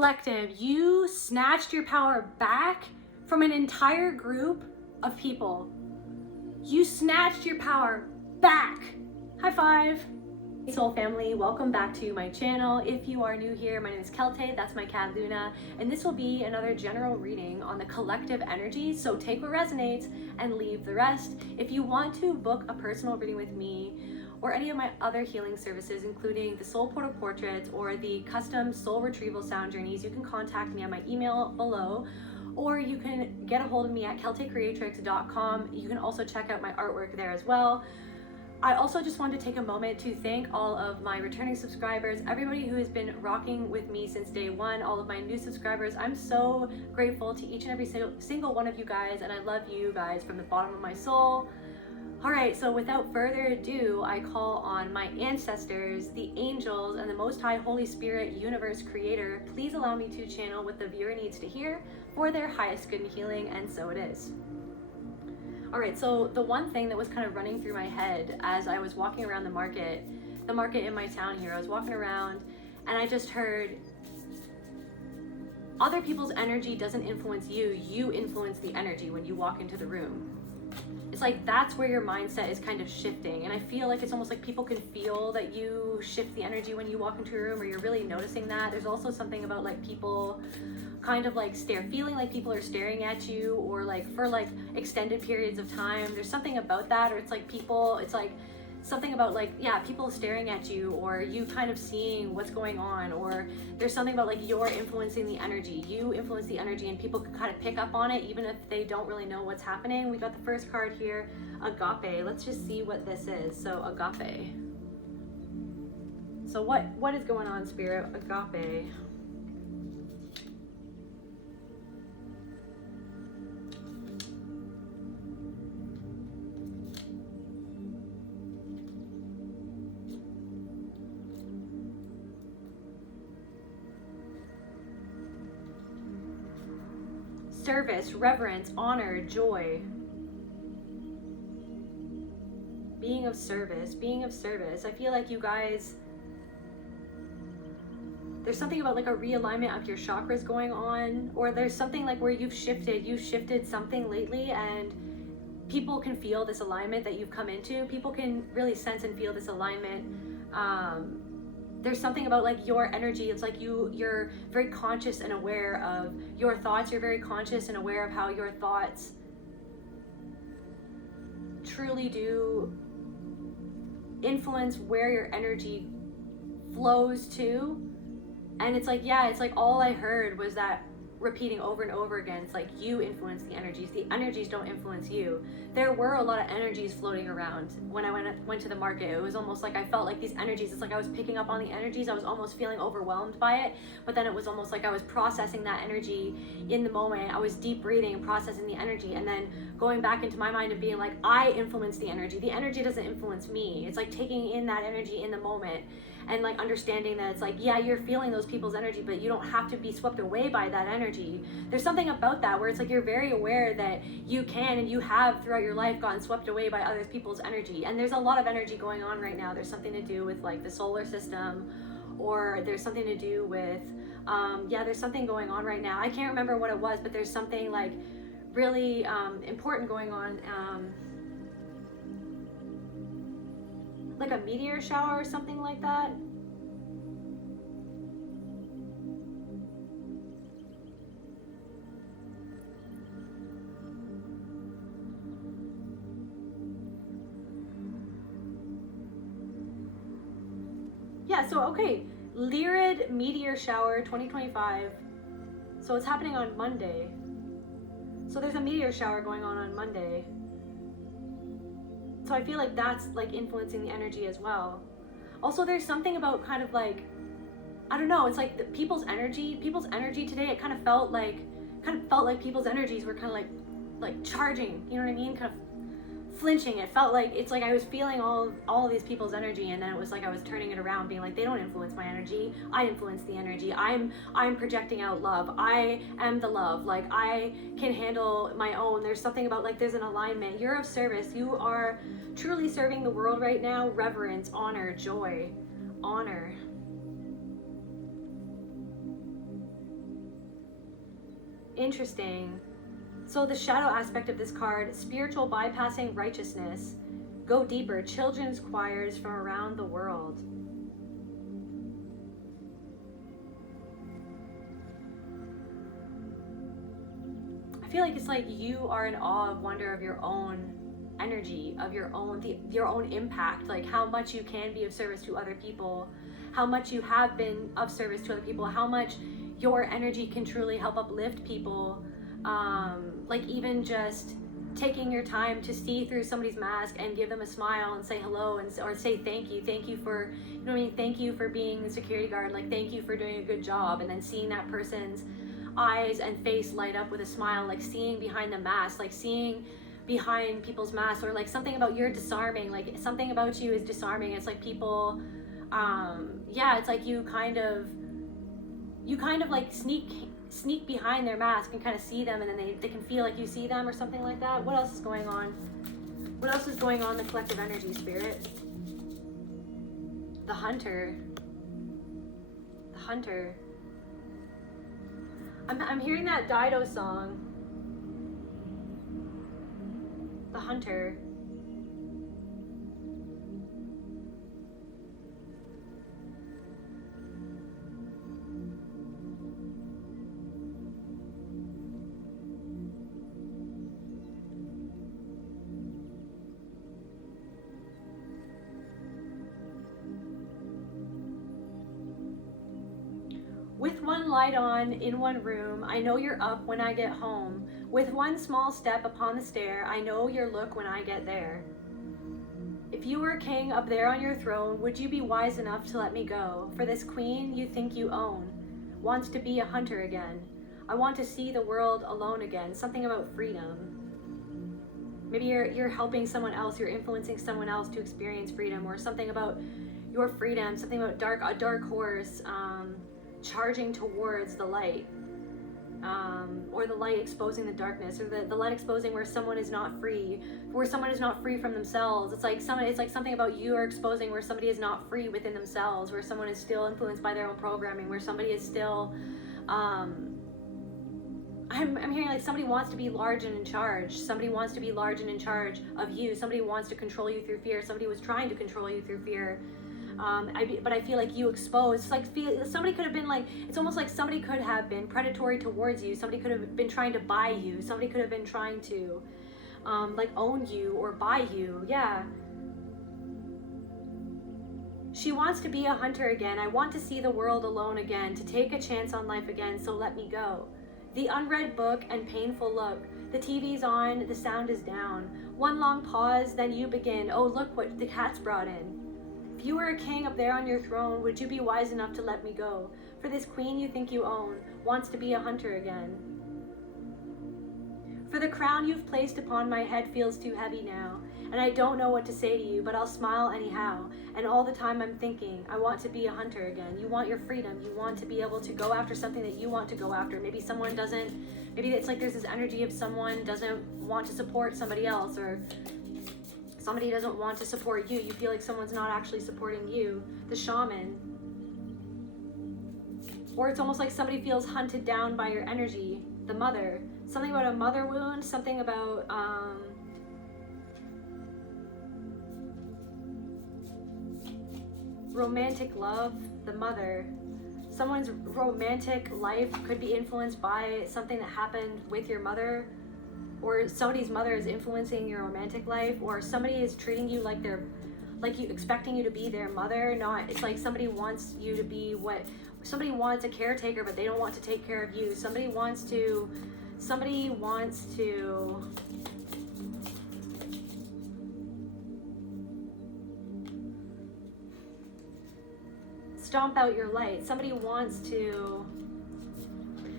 Collective, you snatched your power back from an entire group of people. You snatched your power back. High five. Hey soul family, welcome back to my channel. If you are new here, my name is Kelte, that's my cat Luna, and this will be another general reading on the collective energy, so take what resonates and leave the rest. If you want to book a personal reading with me, or any of my other healing services, including the soul portal portraits or the custom soul retrieval sound journeys, you can contact me on my email below, or you can get a hold of me at keltecreatrix.com. You can also check out my artwork there as well. I also just wanted to take a moment to thank all of my returning subscribers, everybody who has been rocking with me since day one, all of my new subscribers. I'm so grateful to each and every single one of you guys, and I love you guys from the bottom of my soul. All right, so without further ado, I call on my ancestors, the angels, and the Most High Holy Spirit, Universe Creator. Please allow me to channel what the viewer needs to hear for their highest good and healing, and so it is. All right, so the one thing that was kind of running through my head as I was walking around the market in my town here, I was walking around and I just heard, other people's energy doesn't influence you, you influence the energy when you walk into the room. It's like that's where your mindset is kind of shifting, and I feel like it's almost like people can feel that you shift the energy when you walk into a room, or you're really noticing that. There's also something about like people kind of like feeling like people are staring at you, or like for like extended periods of time. There's something about that, or it's like something about like, yeah, people staring at you, or you kind of seeing what's going on, or there's something about like you're influencing the energy. You influence the energy and people can kind of pick up on it even if they don't really know what's happening. We got the first card here, agape. Let's just see what this is. So agape. So what is going on, Spirit? Agape. Service, reverence, honor, joy. Being of service, being of service. I feel like you guys, there's something about like a realignment of your chakras going on, or there's something like where you've shifted something lately, and people can feel this alignment that you've come into. People can really sense and feel this alignment. There's something about like your energy. It's like you're very conscious and aware of your thoughts. You're very conscious and aware of how your thoughts truly do influence where your energy flows to. And it's like, yeah, it's like all I heard was that repeating over and over again. It's like you influence the energies don't influence you. There were a lot of energies floating around when I went to the market. It was almost like I felt like these energies, it's like I was picking up on the energies. I was almost feeling overwhelmed by it, but then it was almost like I was processing that energy in the moment. I was deep breathing and processing the energy, and then going back into my mind and being like, I influence the energy doesn't influence me. It's like taking in that energy in the moment and like understanding that it's like, yeah, you're feeling those people's energy, but you don't have to be swept away by that energy. There's something about that where it's like you're very aware that you can and you have throughout your life gotten swept away by other people's energy. And there's a lot of energy going on right now. There's something to do with like the solar system, or there's something to do with there's something going on right now. I can't remember what it was, but there's something like really important going on, like a meteor shower or something like that. Yeah, so okay, Lyrid meteor shower 2025. So it's happening on Monday. So there's a meteor shower going on Monday. So I feel like that's like influencing the energy as well. Also, there's something about kind of like, I don't know, it's like people's energy today, it kind of felt like people's energies were kind of like charging, you know what I mean? Kind of flinching. It felt like, it's like I was feeling all of these people's energy, and then it was like I was turning it around, being like, they don't influence my energy, I influence the energy. I'm projecting out love. I am the love. Like I can handle my own. There's something about like there's an alignment. You're of service. You are truly serving the world right now. Reverence, honor, joy, honor. Interesting. So the shadow aspect of this card, spiritual bypassing righteousness. Go deeper, children's choirs from around the world. I feel like it's like you are in awe of wonder of your own energy, of your own impact, like how much you can be of service to other people, how much you have been of service to other people, how much your energy can truly help uplift people. Like even just taking your time to see through somebody's mask and give them a smile and say hello, and or say thank you for, you know what I mean, thank you for being the security guard, like thank you for doing a good job, and then seeing that person's eyes and face light up with a smile, like seeing behind the mask, like seeing behind people's masks, or like something about you're disarming, like something about you is disarming. It's like people, yeah, it's like you kind of like sneak behind their mask and kind of see them, and then they can feel like you see them or something like that. What else is going on? What else is going on in the collective energy, Spirit? The hunter. The hunter. I'm hearing that Dido song. The hunter. With one light on in one room, I know you're up when I get home. With one small step upon the stair, I know your look when I get there. If you were a king up there on your throne, would you be wise enough to let me go? For this queen you think you own wants to be a hunter again. I want to see the world alone again. Something about freedom. Maybe you're helping someone else, you're influencing someone else to experience freedom, or something about your freedom, something about a dark horse, charging towards the light, or the light exposing the darkness, or the light exposing where someone is not free, from themselves. It's like something about you are exposing where somebody is not free within themselves, where someone is still influenced by their own programming, where somebody is still, I'm hearing like somebody wants to be large and in charge. Somebody wants to be large and in charge of you. Somebody wants to control you through fear. Somebody was trying to control you through fear. But I feel like you exposed, somebody could have been like, it's almost like somebody could have been predatory towards you. Somebody could have been trying to buy you. Somebody could have been trying to, like own you or buy you. Yeah. She wants to be a hunter again. I want to see the world alone again, to take a chance on life again, so let me go. The unread book and painful look. The TV's on, the sound is down. One long pause, then you begin. Oh, look what the cat's brought in. If you were a king up there on your throne, would you be wise enough to let me go? For this queen you think you own wants to be a hunter again. For the crown you've placed upon my head feels too heavy now, and I don't know what to say to you, but I'll smile anyhow. And all the time I'm thinking, I want to be a hunter again. You want your freedom. You want to be able to go after something that you want to go after. Maybe someone doesn't, maybe it's like there's this energy of someone doesn't want to support somebody else, or somebody doesn't want to support you. You feel like someone's not actually supporting you. The shaman. Or it's almost like somebody feels hunted down by your energy. The mother. Something about a mother wound. Something about, romantic love. The mother. Someone's romantic life could be influenced by something that happened with your mother, or somebody's mother is influencing your romantic life, or somebody is treating you like expecting you to be their mother. Not, it's like somebody wants you to be somebody wants a caretaker, but they don't want to take care of you. Somebody wants to stomp out your light. Somebody wants to,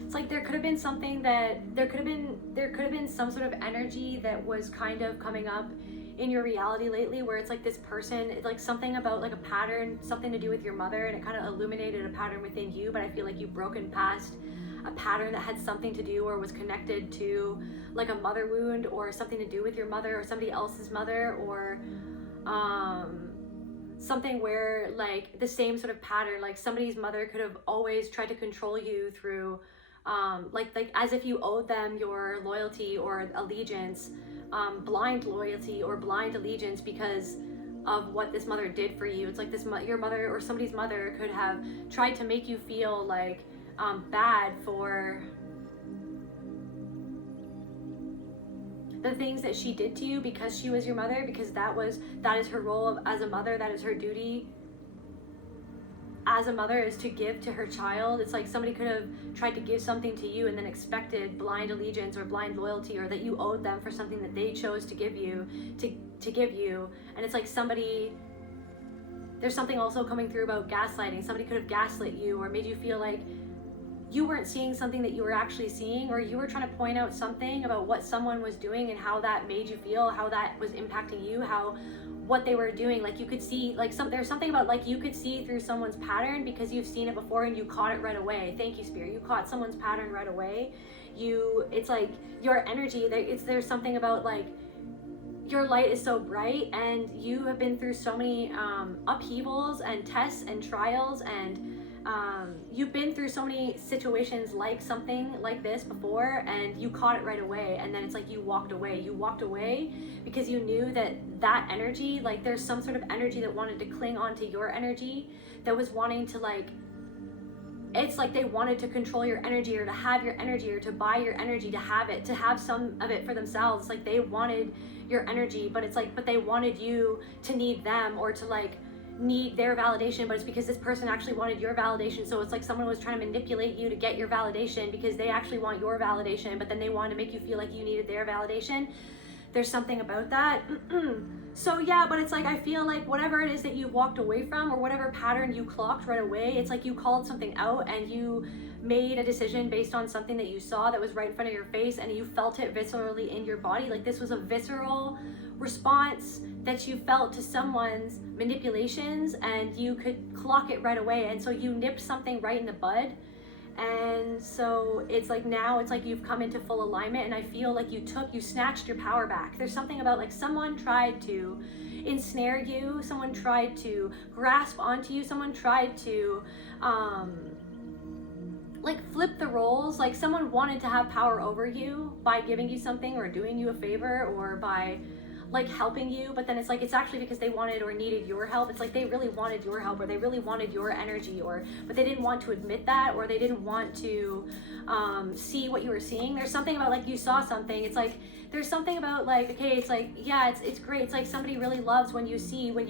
it's like there could have been something that, there could have been some sort of energy that was kind of coming up in your reality lately, where it's like this person, it's like something about like a pattern, something to do with your mother, and it kind of illuminated a pattern within you, but I feel like you've broken past a pattern that had something to do or was connected to like a mother wound, or something to do with your mother or somebody else's mother, or something where like the same sort of pattern, like somebody's mother could have always tried to control you through like as if you owed them your loyalty or allegiance, blind loyalty or blind allegiance because of what this mother did for you. It's like your mother or somebody's mother could have tried to make you feel like bad for the things that she did to you because she was your mother, because that is her role as a mother, that is her duty as a mother, is to give to her child. It's like somebody could have tried to give something to you and then expected blind allegiance or blind loyalty, or that you owed them for something that they chose to give you, to give you. And it's like there's something also coming through about gaslighting. Somebody could have gaslit you or made you feel like you weren't seeing something that you were actually seeing, or you were trying to point out something about what someone was doing and how that made you feel, how that was impacting you, what they were doing. Like you could see, like there's something about like you could see through someone's pattern because you've seen it before and you caught it right away. Thank you, Spirit. You caught someone's pattern right away. It's like your energy, there's something about like your light is so bright and you have been through so many upheavals and tests and trials, and you've been through so many situations like something like this before, and you caught it right away. And then it's like you walked away because you knew that energy, like there's some sort of energy that wanted to cling onto your energy, that was wanting to like, it's like they wanted to control your energy or to have your energy or to buy your energy, to have some of it for themselves. Like they wanted your energy, but it's like, but they wanted you to need them or to like need their validation, but it's because this person actually wanted your validation. So it's like someone was trying to manipulate you to get your validation because they actually want your validation, but then they wanted to make you feel like you needed their validation. There's something about that. So yeah, but it's like I feel like whatever it is that you walked away from or whatever pattern you clocked right away, it's like you called something out and you made a decision based on something that you saw that was right in front of your face, and you felt it viscerally in your body. Like this was a visceral response that you felt to someone's manipulations, and you could clock it right away, and so you nipped something right in the bud. And so it's like now it's like you've come into full alignment, and I feel like you snatched your power back. There's something about like someone tried to ensnare you, someone tried to grasp onto you, someone tried to like flip the roles. Like someone wanted to have power over you by giving you something or doing you a favor or by like helping you, but then it's like it's actually because they wanted or needed your help. It's like they really wanted your help, or they really wanted your energy, but they didn't want to admit that, or they didn't want to see what you were seeing. There's something about like you saw something. It's like there's something about like, okay, it's like, yeah, it's great. It's like somebody really loves when you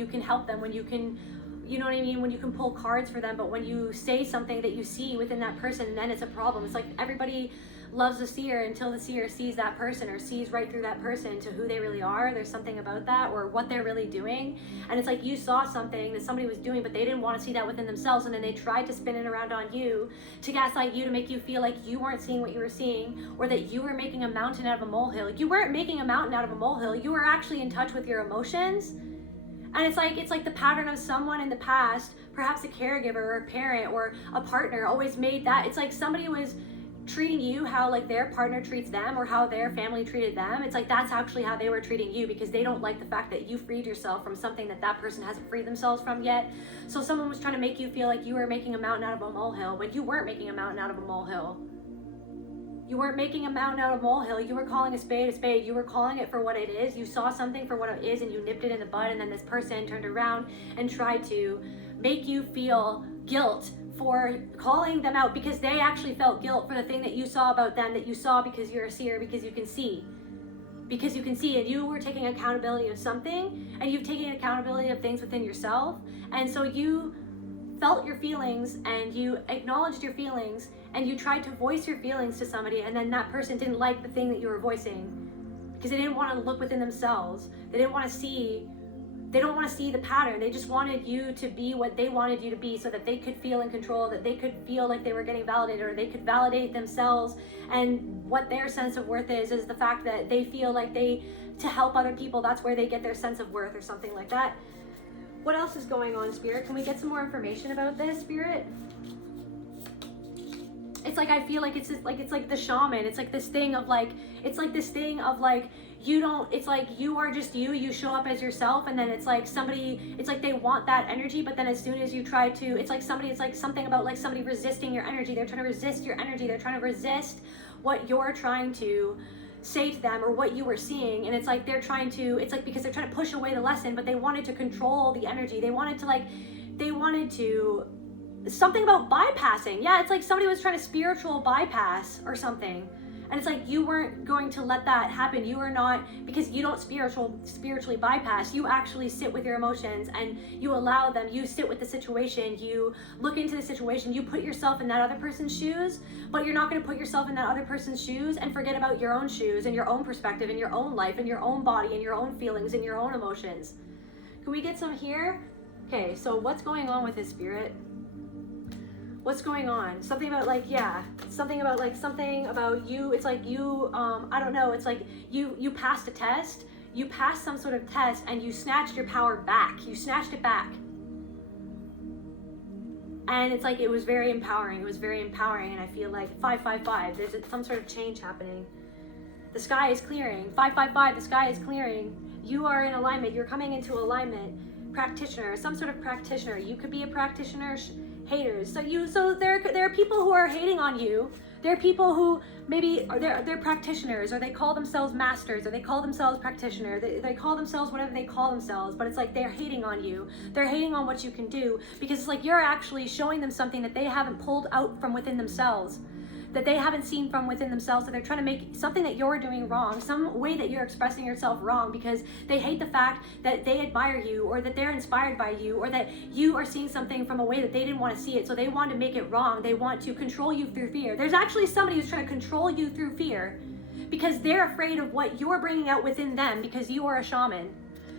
can help them, when you can, you know what I mean, when you can pull cards for them. But when you say something that you see within that person, then it's a problem. It's like everybody loves the seer until the seer sees that person or sees right through that person to who they really are. There's something about that, or what they're really doing. And it's like you saw something that somebody was doing, but they didn't want to see that within themselves, and then they tried to spin it around on you to gaslight you, to make you feel like you weren't seeing what you were seeing, or that you were making a mountain out of a molehill. You weren't making a mountain out of a molehill. You were actually in touch with your emotions. And it's like the pattern of someone in the past, perhaps a caregiver or a parent or a partner, always made that. It's like somebody was treating you how like their partner treats them, or how their family treated them. It's like that's actually how they were treating you, because they don't like the fact that you freed yourself from something that person hasn't freed themselves from yet. So someone was trying to make you feel like you were making a mountain out of a molehill, when you weren't making a mountain out of a molehill. You weren't making a mountain out of a molehill. You were calling a spade a spade. You were calling it for what it is. You saw something for what it is and you nipped it in the bud, and then this person turned around and tried to make you feel guilt for calling them out, because they actually felt guilt for the thing that you saw about them, that you saw because you're a seer, because you can see, and you were taking accountability of something, and you've taken accountability of things within yourself. And so you felt your feelings and you acknowledged your feelings and you tried to voice your feelings to somebody, and then that person didn't like the thing that you were voicing because they didn't want to look within themselves. They don't want to see the pattern. They just wanted you to be what they wanted you to be, so that they could feel in control, that they could feel like they were getting validated, or they could validate themselves. And what their sense of worth is the fact that they feel like to help other people, that's where they get their sense of worth, or something like that. What else is going on, Spirit? Can we get some more information about this, Spirit? it's like, I feel like it's just, like, it's like the shaman. It's like this thing of like, it's like this thing of like, you don't, it's like you are just you show up as yourself, and then it's like somebody, it's like they want that energy, but then as soon as you try to, it's like somebody, it's like something about like somebody resisting your energy. They're trying to resist your energy. They're trying to resist what you're trying to say to them or what you were seeing. And it's like they're trying to, it's like because they're trying to push away the lesson, but they wanted to control the energy. They wanted to something about bypassing. Yeah, it's like somebody was trying to spiritual bypass or something. And it's like you weren't going to let that happen. You are not, because you don't spiritually bypass. You actually sit with your emotions and you allow them. You sit with the situation. You look into the situation. You put yourself in that other person's shoes, but you're not going to put yourself in that other person's shoes and forget about your own shoes and your own perspective and your own life and your own body and your own feelings and your own emotions. Can we get some here? Okay, so what's going on with this spirit? What's going on? Something about like, yeah, something about you. It's like you, I don't know. It's like you passed a test. You passed some sort of test and you snatched your power back. You snatched it back. And it's like, it was very empowering. It was very empowering. And I feel like 555, there's some sort of change happening. The sky is clearing. 555, the sky is clearing. You are in alignment. You're coming into alignment. Practitioner, some sort of practitioner. You could be a practitioner. Haters. So there are people who are hating on you. There are people who maybe they're practitioners, or they call themselves masters, or they call themselves practitioner. They call themselves whatever they call themselves, but it's like they're hating on you. They're hating on what you can do, because it's like you're actually showing them something that they haven't pulled out from within themselves, that they haven't seen from within themselves. So they're trying to make something that you're doing wrong, some way that you're expressing yourself wrong, because they hate the fact that they admire you, or that they're inspired by you, or that you are seeing something from a way that they didn't want to see it. So they want to make it wrong. They want to control you through fear. There's actually somebody who's trying to control you through fear, because they're afraid of what you're bringing out within them, because you are a shaman.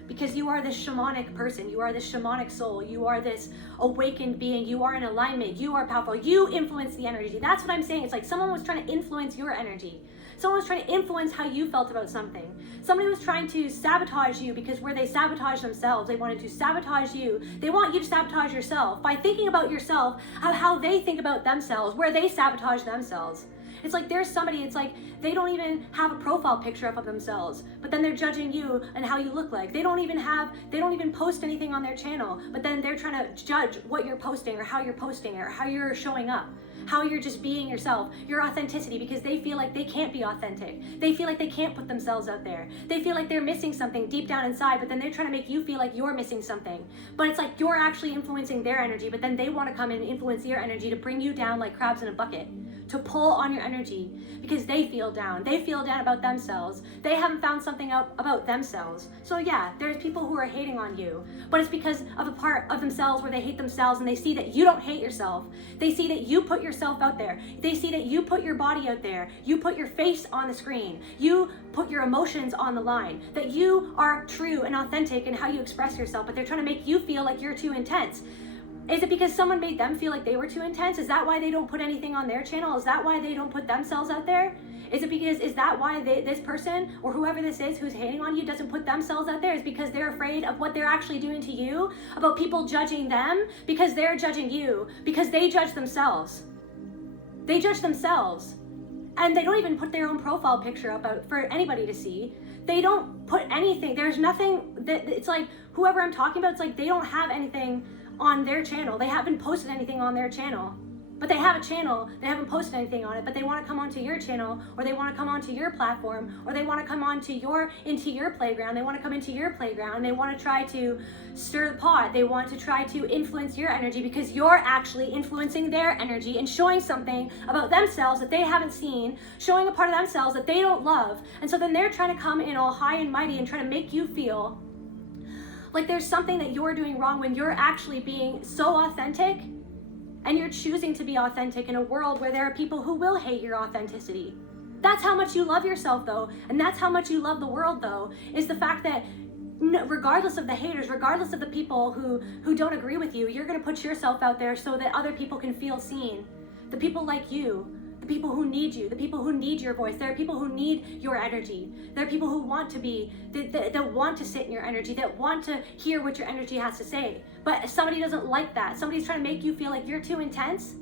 Because you are this shamanic person, you are this shamanic soul, you are this awakened being, you are in alignment, you are powerful, you influence the energy. That's what I'm saying. It's like someone was trying to influence your energy. Someone was trying to influence how you felt about something. Somebody was trying to sabotage you, because where they sabotage themselves, they wanted to sabotage you. They want you to sabotage yourself by thinking about yourself, how they think about themselves, where they sabotage themselves. It's like there's somebody, it's like they don't even have a profile picture up of themselves, but then they're judging you and how you look like. They don't even post anything on their channel, but then they're trying to judge what you're posting, or how you're posting, or how you're showing up, how you're just being yourself, your authenticity, because they feel like they can't be authentic. They feel like they can't put themselves out there. They feel like they're missing something deep down inside, but then they're trying to make you feel like you're missing something. But it's like you're actually influencing their energy, but then they want to come in and influence your energy to bring you down like crabs in a bucket, to pull on your energy, because they feel down. They feel down about themselves. They haven't found something out about themselves. So yeah, there's people who are hating on you, but it's because of a part of themselves where they hate themselves, and they see that you don't hate yourself. They see that you put yourself out there. They see that you put your body out there. You put your face on the screen. You put your emotions on the line, that you are true and authentic in how you express yourself, but they're trying to make you feel like you're too intense. Is it because someone made them feel like they were too intense? Is that why they don't put anything on their channel? Is that why they don't put themselves out there? Is that why this person, or whoever this is who's hating on you, doesn't put themselves out there? Is because they're afraid of what they're actually doing to you, about people judging them, because they're judging you, because they judge themselves. They judge themselves. And they don't even put their own profile picture up out for anybody to see. They don't put anything. There's nothing that, it's like whoever I'm talking about, it's like they don't have anything on their channel. They haven't posted anything on their channel, but they have a channel. They haven't posted anything on it, but they want to come onto your channel, or they want to come onto your platform, or they want to come onto into your playground. They want to come into your playground, and they want to try to stir the pot. They want to try to influence your energy, because you're actually influencing their energy and showing something about themselves that they haven't seen, showing a part of themselves that they don't love. And so then they're trying to come in all high and mighty and trying to make you feel like there's something that you're doing wrong, when you're actually being so authentic, and you're choosing to be authentic in a world where there are people who will hate your authenticity. That's how much you love yourself, though, and that's how much you love the world, though, is the fact that regardless of the haters, regardless of the people who don't agree with you, you're going to put yourself out there so that other people can feel seen. The people like you, the people who need you, the people who need your voice. There are people who need your energy. There are people who want to be, that want to sit in your energy, that want to hear what your energy has to say. But somebody doesn't like that. Somebody's trying to make you feel like you're too intense.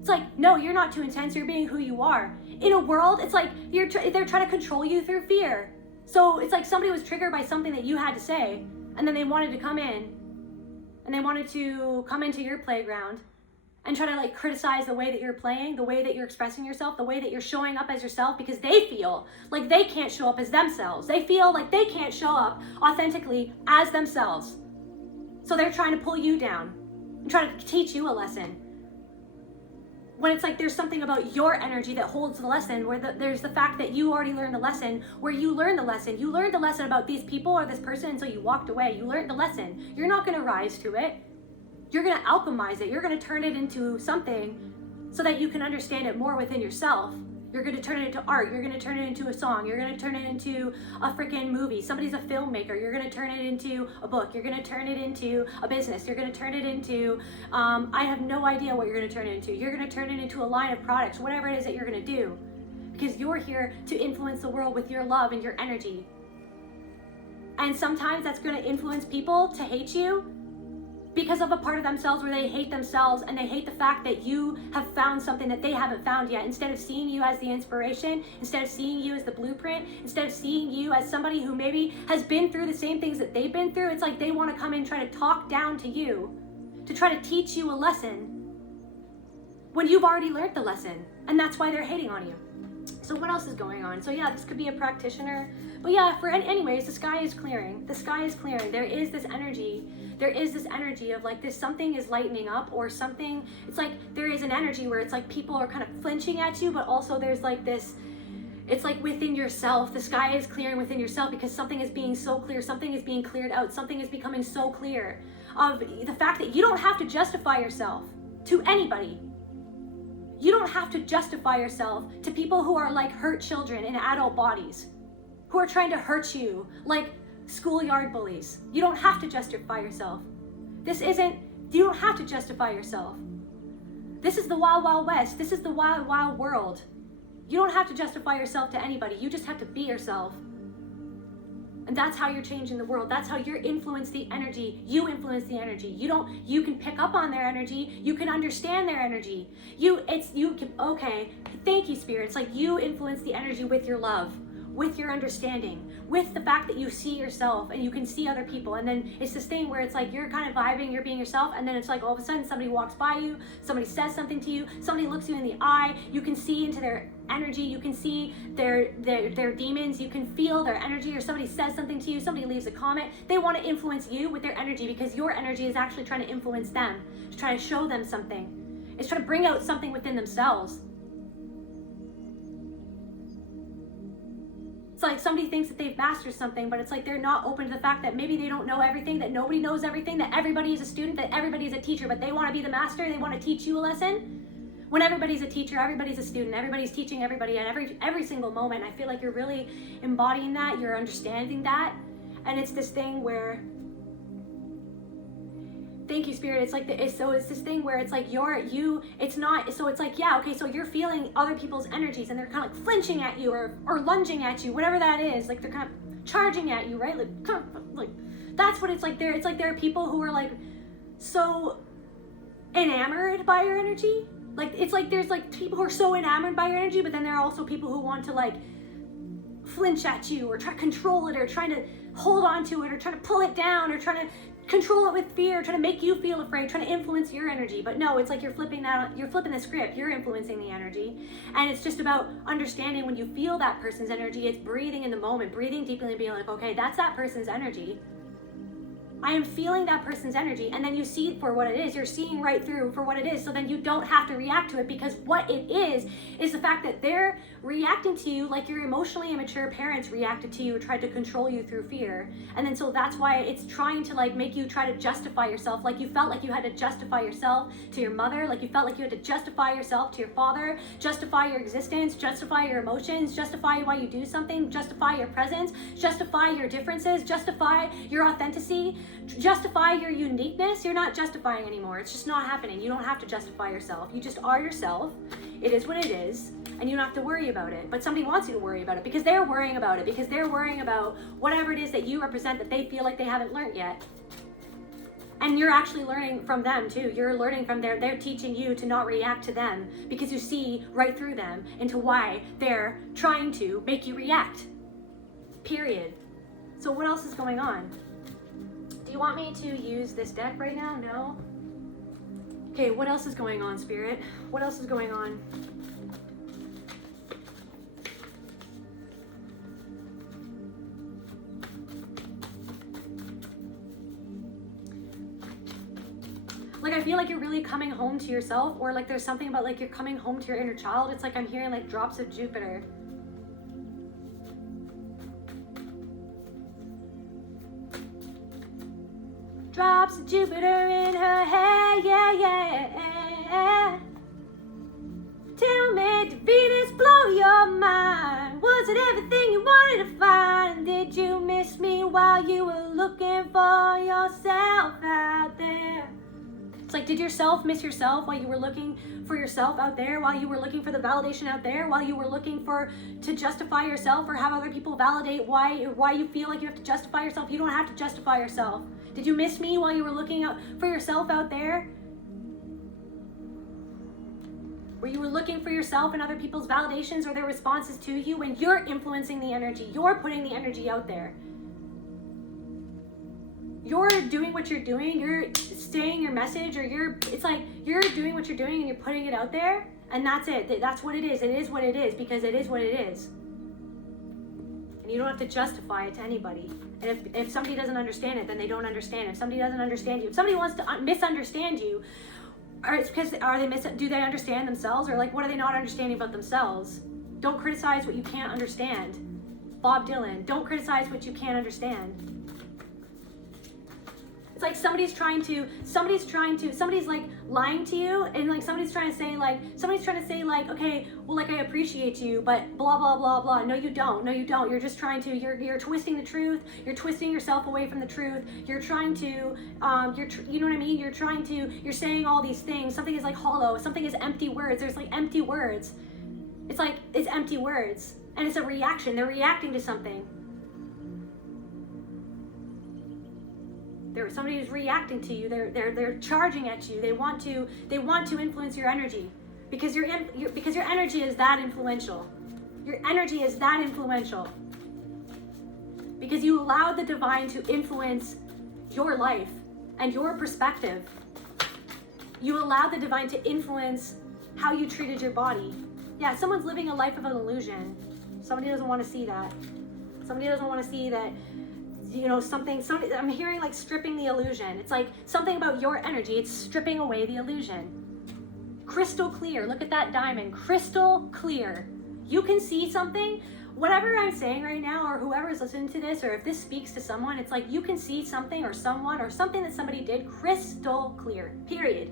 It's like, no, you're not too intense. You're being who you are. In a world, it's like they're trying to control you through fear. So it's like somebody was triggered by something that you had to say, and then they wanted to come in, and they wanted to come into your playground and try to like criticize the way that you're playing, the way that you're expressing yourself, the way that you're showing up as yourself, because they feel like they can't show up as themselves. They feel like they can't show up authentically as themselves. So they're trying to pull you down and try to teach you a lesson. When it's like there's something about your energy that holds the lesson, where there's the fact that you already learned the lesson, where you learned the lesson. You learned the lesson about these people or this person until you walked away. You learned the lesson. You're not going to rise to it. You're going to alchemize it. You're going to turn it into something so that you can understand it more within yourself. You're going to turn it into art. You're going to turn it into a song. You're going to turn it into a freaking movie. Somebody's a filmmaker. You're going to turn it into a book. You're going to turn it into a business. You're going to turn it into, I have no idea what you're going to turn it into. You're going to turn it into a line of products, whatever it is that you're going to do. Because you're here to influence the world with your love and your energy. And sometimes that's going to influence people to hate you because of a part of themselves where they hate themselves, and they hate the fact that you have found something that they haven't found yet. Instead of seeing you as the inspiration, instead of seeing you as the blueprint, instead of seeing you as somebody who maybe has been through the same things that they've been through, it's like they want to come and try to talk down to you, to try to teach you a lesson when you've already learned the lesson. And that's why they're hating on you. So what else is going on? So yeah, this could be a practitioner. But yeah, anyways, the sky is clearing. The sky is clearing. There is this energy. There is this energy of like this, something is lightening up, or something. It's like there is an energy where it's like people are kind of flinching at you, but also there's like this, it's like within yourself. The sky is clearing within yourself because something is being so clear. Something is being cleared out. Something is becoming so clear of the fact that you don't have to justify yourself to anybody. You don't have to justify yourself to people who are like hurt children in adult bodies, who are trying to hurt you like schoolyard bullies. You don't have to justify yourself. You don't have to justify yourself. This is the wild, wild west. This is the wild, wild world. You don't have to justify yourself to anybody. You just have to be yourself. And that's how you're changing the world. That's how you influence the energy. You influence the energy. You can pick up on their energy. You can understand their energy. Okay, thank you, Spirit. It's like you influence the energy with your love, with your understanding, with the fact that you see yourself and you can see other people. And then it's this thing where it's like you're kind of vibing, you're being yourself, and then it's like all of a sudden somebody walks by you, somebody says something to you, somebody looks you in the eye, you can see into their energy, you can see their demons, you can feel their energy, or somebody says something to you, somebody leaves a comment. They want to influence you with their energy because your energy is actually trying to influence them, to try to show them something. It's trying to bring out something within themselves. It's like somebody thinks that they've mastered something, but it's like they're not open to the fact that maybe they don't know everything, that nobody knows everything, that everybody is a student, that everybody is a teacher, but they want to be the master, they want to teach you a lesson. When everybody's a teacher, everybody's a student, everybody's teaching everybody at every single moment. I feel like you're really embodying that, you're understanding that, and it's this thing where, thank you, Spirit. It's like it's this thing where it's like it's not, so it's like, yeah, okay, so you're feeling other people's energies and they're kind of like flinching at you or lunging at you, whatever that is, like they're kind of charging at you, right? Like that's what it's like. It's like there are people who are like so enamored by your energy. Like it's like there's like people who are so enamored by your energy, but then there are also people who want to like flinch at you or try to control it or trying to hold on to it or trying to pull it down or trying to control it with fear, trying to make you feel afraid, trying to influence your energy. But no, it's like you're flipping the script, you're influencing the energy. And it's just about understanding when you feel that person's energy, it's breathing in the moment, breathing deeply and being like, okay, that's that person's energy. I am feeling that person's energy, and then you see it for what it is. You're seeing right through for what it is, so then you don't have to react to it, because what it is the fact that they're reacting to you like your emotionally immature parents reacted to you, tried to control you through fear. And then so that's why it's trying to like make you try to justify yourself, like you felt like you had to justify yourself to your mother, like you felt like you had to justify yourself to your father, justify your existence, justify your emotions, justify why you do something, justify your presence, justify your differences, justify your authenticity, justify your uniqueness. You're not justifying anymore. It's just not happening. You don't have to justify yourself. You just are yourself. It is what it is, and you don't have to worry about it. But somebody wants you to worry about it because they're worrying about it, because they're worrying about whatever it is that you represent that they feel like they haven't learned yet. And you're actually learning from them too. You're learning from they're teaching you to not react to them because you see right through them into why they're trying to make you react. Period. So what else is going on? Do you want me to use this deck right now? No? Okay, what else is going on, Spirit? What else is going on? Like, I feel like you're really coming home to yourself, or like there's something about like you're coming home to your inner child. It's like I'm hearing like drops of Jupiter. Drops of Jupiter in her hair, yeah, yeah. Tell me, did Venus blow your mind? Was it everything you wanted to find? Did you miss me while you were looking for yourself out there? It's like, did yourself miss yourself while you were looking for yourself out there, while you were looking for the validation out there, while you were looking to justify yourself or have other people validate why you feel like you have to justify yourself? You don't have to justify yourself. Did you miss me while you were looking out for yourself out there? Where you were looking for yourself and other people's validations or their responses to you, when you're influencing the energy, you're putting the energy out there. You're doing what you're doing, you're saying your message, or it's like you're doing what you're doing and you're putting it out there, and that's it. That's what it is. It is what it is because it is what it is. And you don't have to justify it to anybody. And if somebody doesn't understand it, then they don't understand it. If somebody doesn't understand you, if somebody wants to misunderstand you, or it's because do they understand themselves, or like what are they not understanding about themselves? Don't criticize what you can't understand. Bob Dylan, don't criticize what you can't understand. It's like somebody's like lying to you, and like somebody's trying to say like, okay, well, like, I appreciate you, but blah, blah, blah, blah. No, you don't. You're just trying to, you're twisting the truth. You're twisting yourself away from the truth. You're trying to, you know what I mean? You're saying all these things. Something is like hollow. Something is empty words. There's like empty words. It's like, it's empty words. And it's a reaction. They're reacting to something. Somebody is reacting to you. They're charging at you. They want to influence your energy because your energy is that influential. Your energy is that influential because you allowed the divine to influence your life and your perspective. You allowed the divine to influence how you treated your body. Yeah, someone's living a life of an illusion. Somebody doesn't want to see that. Somebody doesn't want to see that. You know, something, I'm hearing like stripping the illusion. It's like something about your energy. It's stripping away the illusion. Crystal clear. Look at that diamond. Crystal clear. You can see something. Whatever I'm saying right now, or whoever's listening to this, or if this speaks to someone, it's like you can see something or someone or something that somebody did crystal clear. Period.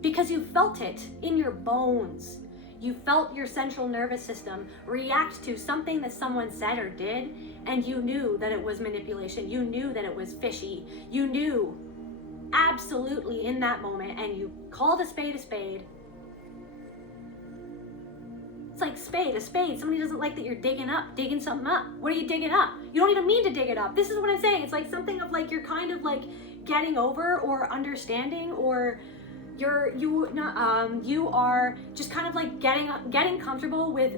Because you felt it in your bones. You felt your central nervous system react to something that someone said or did, and you knew that it was manipulation. You knew that it was fishy. You knew absolutely in that moment, and you called a spade a spade. It's like spade, a spade. Somebody doesn't like that you're digging something up. What are you digging up? You don't even mean to dig it up. This is what I'm saying. It's like something of like you're kind of like getting over or understanding, or you are just kind of like getting comfortable with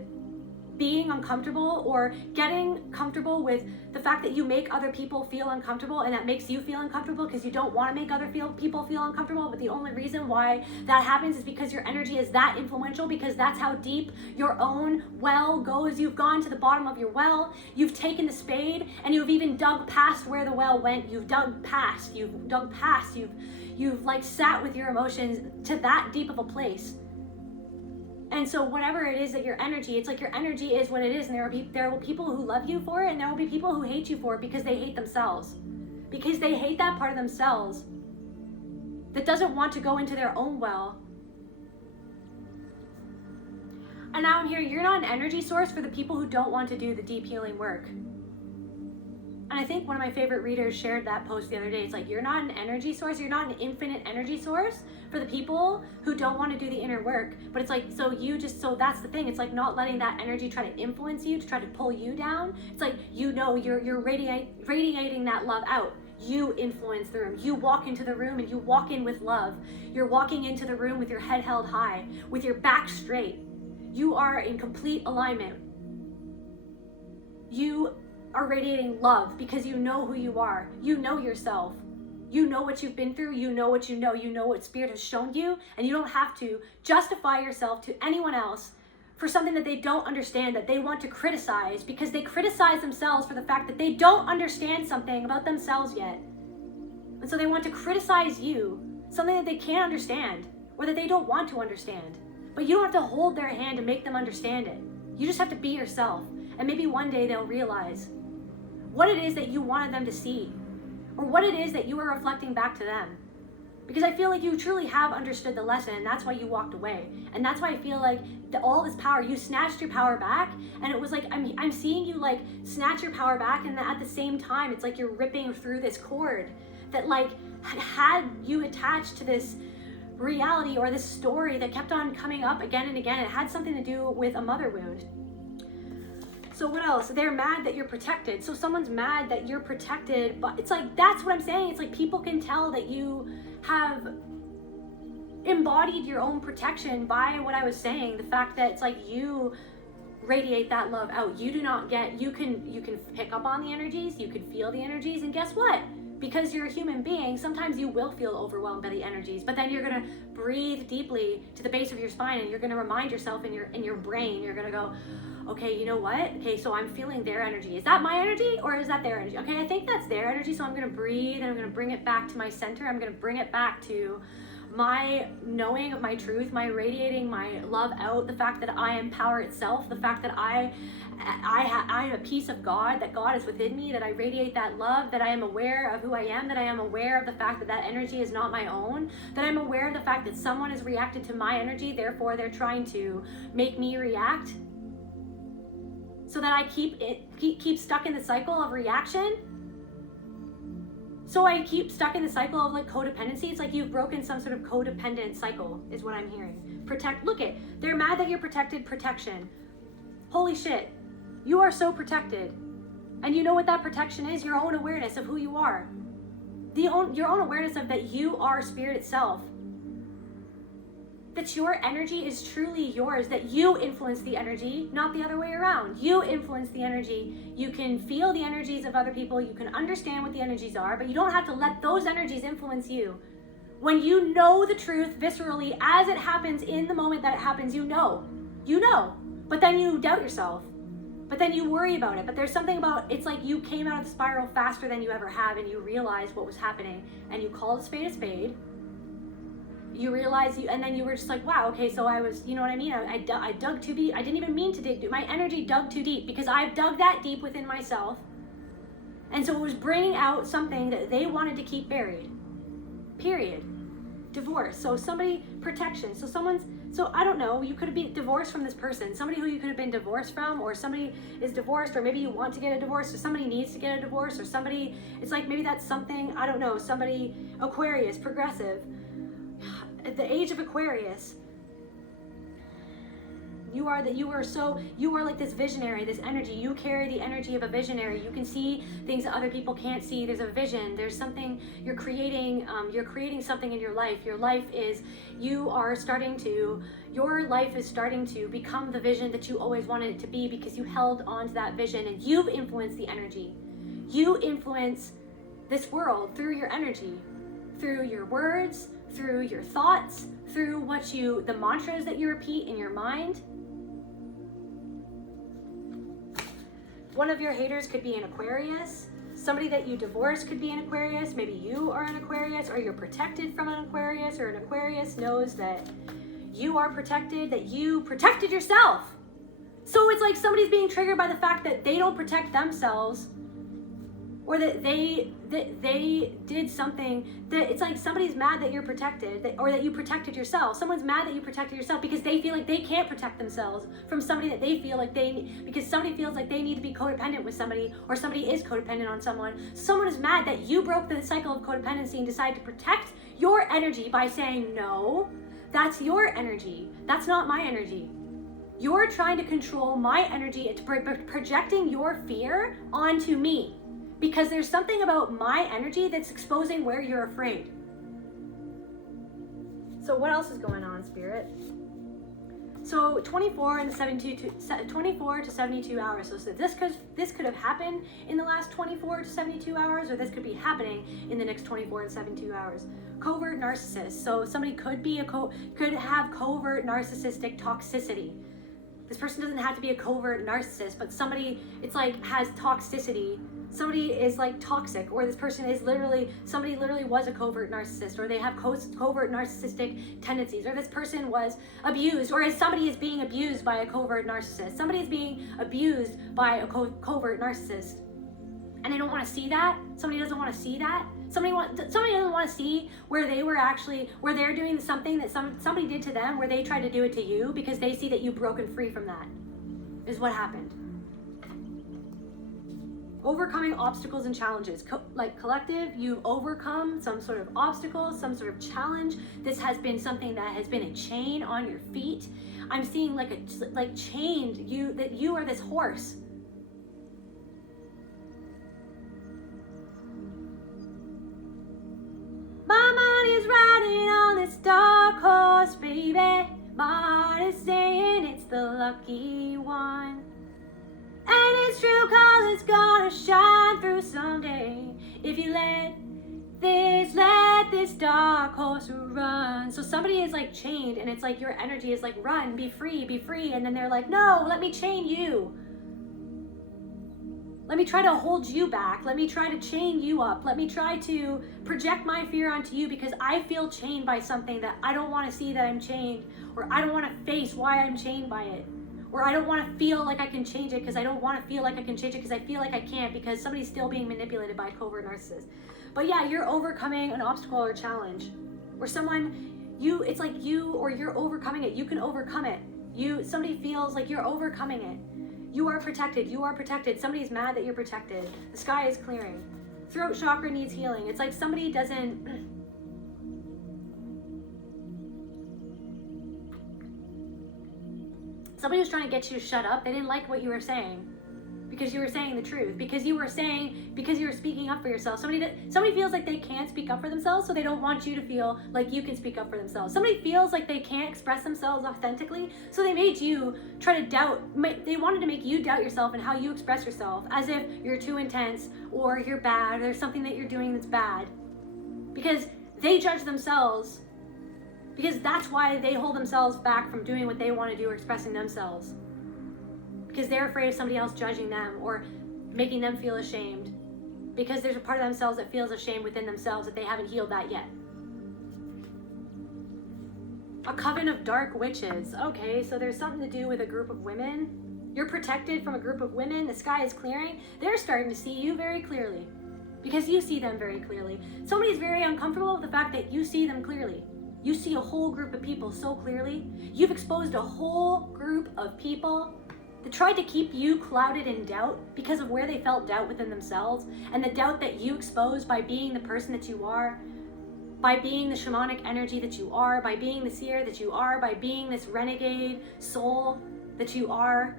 being uncomfortable, or getting comfortable with the fact that you make other people feel uncomfortable, and that makes you feel uncomfortable because you don't want to make other people feel uncomfortable. But the only reason why that happens is because your energy is that influential, because that's how deep your own well goes. You've gone to the bottom of your well, you've taken the spade, and you've even dug past where the well went. You've dug past, you've like sat with your emotions to that deep of a place. And so whatever it is that your energy, it's like your energy is what it is, and there will be people who love you for it, and there will be people who hate you for it because they hate themselves. Because they hate that part of themselves that doesn't want to go into their own well. And now I'm here, you're not an energy source for the people who don't want to do the deep healing work. And I think one of my favorite readers shared that post the other day. It's like, you're not an energy source. You're not an infinite energy source for the people who don't want to do the inner work. But it's like, so that's the thing. It's like not letting that energy try to influence you, to try to pull you down. It's like, you're radiating that love out. You influence the room. You walk into the room and you walk in with love. You're walking into the room with your head held high, with your back straight. You are in complete alignment. You are radiating love because you know who you are. You know yourself. You know what you've been through. You know what you know. You know what Spirit has shown you. And you don't have to justify yourself to anyone else for something that they don't understand, that they want to criticize, because they criticize themselves for the fact that they don't understand something about themselves yet. And so they want to criticize you, something that they can't understand or that they don't want to understand. But you don't have to hold their hand to make them understand it. You just have to be yourself. And maybe one day they'll realize what it is that you wanted them to see, or what it is that you are reflecting back to them. Because I feel like you truly have understood the lesson, and that's why you walked away. And that's why I feel like all this power, you snatched your power back, and it was like, I'm seeing you like snatch your power back, and at the same time, it's like you're ripping through this cord that like had you attached to this reality or this story that kept on coming up again and again. It had something to do with a mother wound. So what else? They're mad that you're protected. So someone's mad that you're protected, but it's like, that's what I'm saying. It's like people can tell that you have embodied your own protection by what I was saying. The fact that it's like you radiate that love out. You do not get, you can pick up on the energies, you can feel the energies, and guess what? Because you're a human being, sometimes you will feel overwhelmed by the energies, but then you're gonna breathe deeply to the base of your spine, and you're gonna remind yourself in your brain, you're gonna go, okay, you know what? Okay, so I'm feeling their energy. Is that my energy or is that their energy? Okay, I think that's their energy, so I'm gonna breathe and I'm gonna bring it back to my center. I'm gonna bring it back to my knowing of my truth, my radiating my love out, the fact that I am power itself, the fact that I am a piece of God, that God is within me, that I radiate that love, that I am aware of who I am, that I am aware of the fact that that energy is not my own, that I'm aware of the fact that someone has reacted to my energy, therefore they're trying to make me react, so that I keep stuck in the cycle of reaction. So I keep stuck in the cycle of like codependency. It's like you've broken some sort of codependent cycle is what I'm hearing. They're mad that you're protected. Protection. Holy shit. You are so protected. And you know what that protection is? Your own awareness of who you are. Your own awareness of that you are spirit itself. That your energy is truly yours, that you influence the energy, not the other way around. You influence the energy. You can feel the energies of other people. You can understand what the energies are, but you don't have to let those energies influence you. When you know the truth viscerally, as it happens in the moment that it happens, you know, but then you doubt yourself, but then you worry about it. But there's something about, it's like you came out of the spiral faster than you ever have, and you realized what was happening, and you called a spade. You realize and then you were just like, wow, okay, so I was, you know what I mean? I dug too deep. I didn't even mean to dig. My energy dug too deep because I've dug that deep within myself. And so it was bringing out something that they wanted to keep buried. Period. Divorce. So protection. So I don't know, you could have been divorced from this person. Somebody who you could have been divorced from, or somebody is divorced, or maybe you want to get a divorce, or somebody needs to get a divorce, or somebody, it's like maybe that's something, I don't know, somebody, Aquarius, progressive. At the age of Aquarius, you are like this visionary, this energy. You carry the energy of a visionary. You can see things that other people can't see. There's a vision. There's something you're creating. You're creating something in your life. Your life is starting to become the vision that you always wanted it to be, because you held on to that vision and you've influenced the energy. You influence this world through your energy, through your words, through your thoughts, through the mantras that you repeat in your mind. One of your haters could be an Aquarius. Somebody that you divorce could be an Aquarius. Maybe you are an Aquarius, or you're protected from an Aquarius, or an Aquarius knows that you are protected, that you protected yourself. So it's like somebody's being triggered by the fact that they don't protect themselves, or that they did something that, it's like somebody's mad that you're protected, or that you protected yourself. Someone's mad that you protected yourself because they feel like they can't protect themselves from somebody that they feel like because somebody feels like they need to be codependent with somebody, or somebody is codependent on someone. Someone is mad that you broke the cycle of codependency and decided to protect your energy by saying, no, that's your energy. That's not my energy. You're trying to control my energy, projecting your fear onto me. because there's something about my energy that's exposing where you're afraid. So what else is going on, Spirit? So 24 to 72 hours. So this could have happened in the last 24 to 72 hours, or this could be happening in the next 24 to 72 hours. Covert narcissist. So somebody could have covert narcissistic toxicity. This person doesn't have to be a covert narcissist, but somebody, it's like, has toxicity. Somebody is like toxic, or this person is somebody literally was a covert narcissist, or they have covert narcissistic tendencies, or this person was abused, or somebody is being abused by a covert narcissist. Somebody is being abused by a covert narcissist, and they don't want to see that. Somebody doesn't want to see that. Somebody doesn't want to see where they're doing something that somebody did to them, where they tried to do it to you, because they see that you've broken free from that, is what happened. Overcoming obstacles and challenges. Like collective, you overcome some sort of obstacle, some sort of challenge. This has been something that has been a chain on your feet. I'm seeing like chained, that you are this horse. My mind is riding on this dark horse, baby. My heart is saying it's the lucky one. And it's true, 'cause it's gonna shine through someday. If you let this dark horse run. So somebody is like chained, and it's like your energy is like, run, be free, be free. And then they're like, no, let me chain you. Let me try to hold you back. Let me try to chain you up. Let me try to project my fear onto you, because I feel chained by something that I don't want to see that I'm chained, or I don't want to face why I'm chained by it. Or I don't want to feel like I can change it, because I don't want to feel like I can change it, because I feel like I can't, because somebody's still being manipulated by a covert narcissist. But yeah, you're overcoming an obstacle or challenge. Or it's like you're overcoming it. You can overcome it. Somebody feels like you're overcoming it. You are protected. You are protected. Somebody's mad that you're protected. The sky is clearing. Throat chakra needs healing. It's like somebody doesn't... Somebody was trying to get you to shut up. They didn't like what you were saying, because you were saying the truth, because you were speaking up for yourself. Somebody feels like they can't speak up for themselves, so they don't want you to feel like you can speak up for themselves. Somebody feels like they can't express themselves authentically, so they made you try to doubt. They wanted to make you doubt yourself and how you express yourself, as if you're too intense, or you're bad, or there's something that you're doing that's bad, because they judge themselves. Because that's why they hold themselves back from doing what they want to do or expressing themselves. Because they're afraid of somebody else judging them or making them feel ashamed. Because there's a part of themselves that feels ashamed within themselves, that they haven't healed that yet. A coven of dark witches. Okay, so there's something to do with a group of women. You're protected from a group of women. The sky is clearing. They're starting to see you very clearly, because you see them very clearly. Somebody's very uncomfortable with the fact that you see them clearly. You see a whole group of people so clearly. You've exposed a whole group of people that tried to keep you clouded in doubt because of where they felt doubt within themselves, and the doubt that you exposed by being the person that you are, by being the shamanic energy that you are, by being the seer that you are, by being this renegade soul that you are.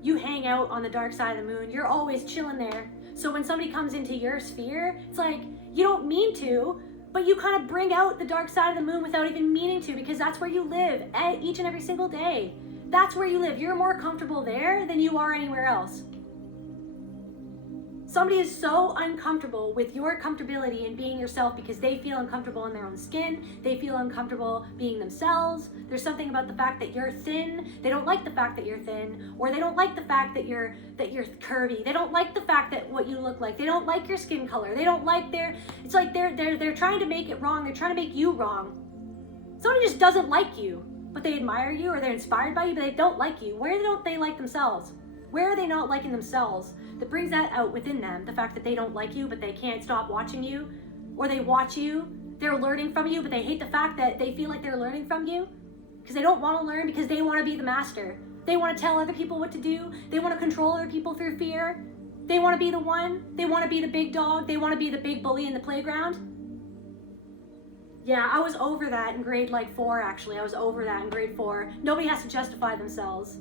You hang out on the dark side of the moon. You're always chilling there. So when somebody comes into your sphere, it's like, you don't mean to, but you kind of bring out the dark side of the moon without even meaning to, because that's where you live each and every single day. That's where you live. You're more comfortable there than you are anywhere else. Somebody is so uncomfortable with your comfortability and being yourself because they feel uncomfortable in their own skin. They feel uncomfortable being themselves. There's something about the fact that you're thin. They don't like the fact that you're thin, or they don't like the fact that you're curvy. They don't like the fact that what you look like. They don't like your skin color. They don't like it's like they're trying to make it wrong. They're trying to make you wrong. Somebody just doesn't like you, but they admire you, or they're inspired by you, but they don't like you. Where don't they like themselves? Where are they not liking themselves? That brings that out within them, the fact that they don't like you, but they can't stop watching you, or they watch you, they're learning from you, but they hate the fact that they feel like they're learning from you, because they don't want to learn, because they want to be the master. They want to tell other people what to do. They want to control other people through fear. They want to be the one. They want to be the big dog. They want to be the big bully in the playground. Yeah, I was over that in grade 4, actually. I was over that in grade 4. Nobody has to justify themselves.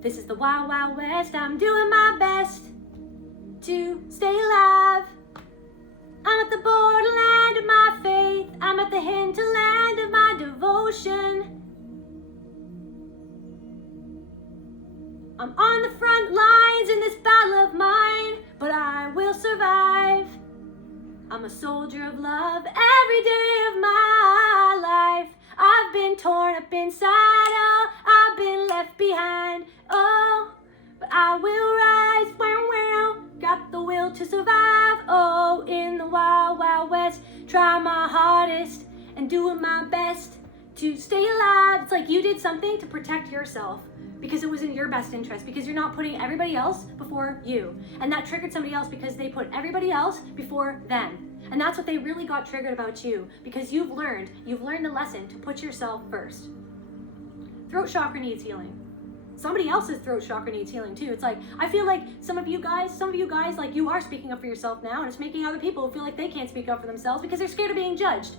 This is the wild, wild west. I'm doing my best to stay alive. I'm at the borderland of my faith. I'm at the hinterland of my devotion. I'm on the front lines in this battle of mine, but I will survive. I'm a soldier of love every day of my life. I've been torn up inside, oh, I've been left behind, oh, but I will rise, wow, wow. Got the will to survive, oh, in the wild, wild west. Try my hardest and doing my best to stay alive. It's like you did something to protect yourself because it was in your best interest, because you're not putting everybody else before you. And that triggered somebody else because they put everybody else before them. And that's what they really got triggered about you, because you've learned a lesson to put yourself first. Throat chakra needs healing. Somebody else's throat chakra needs healing too. It's like, I feel like some of you guys, like you are speaking up for yourself now, and it's making other people feel like they can't speak up for themselves because they're scared of being judged.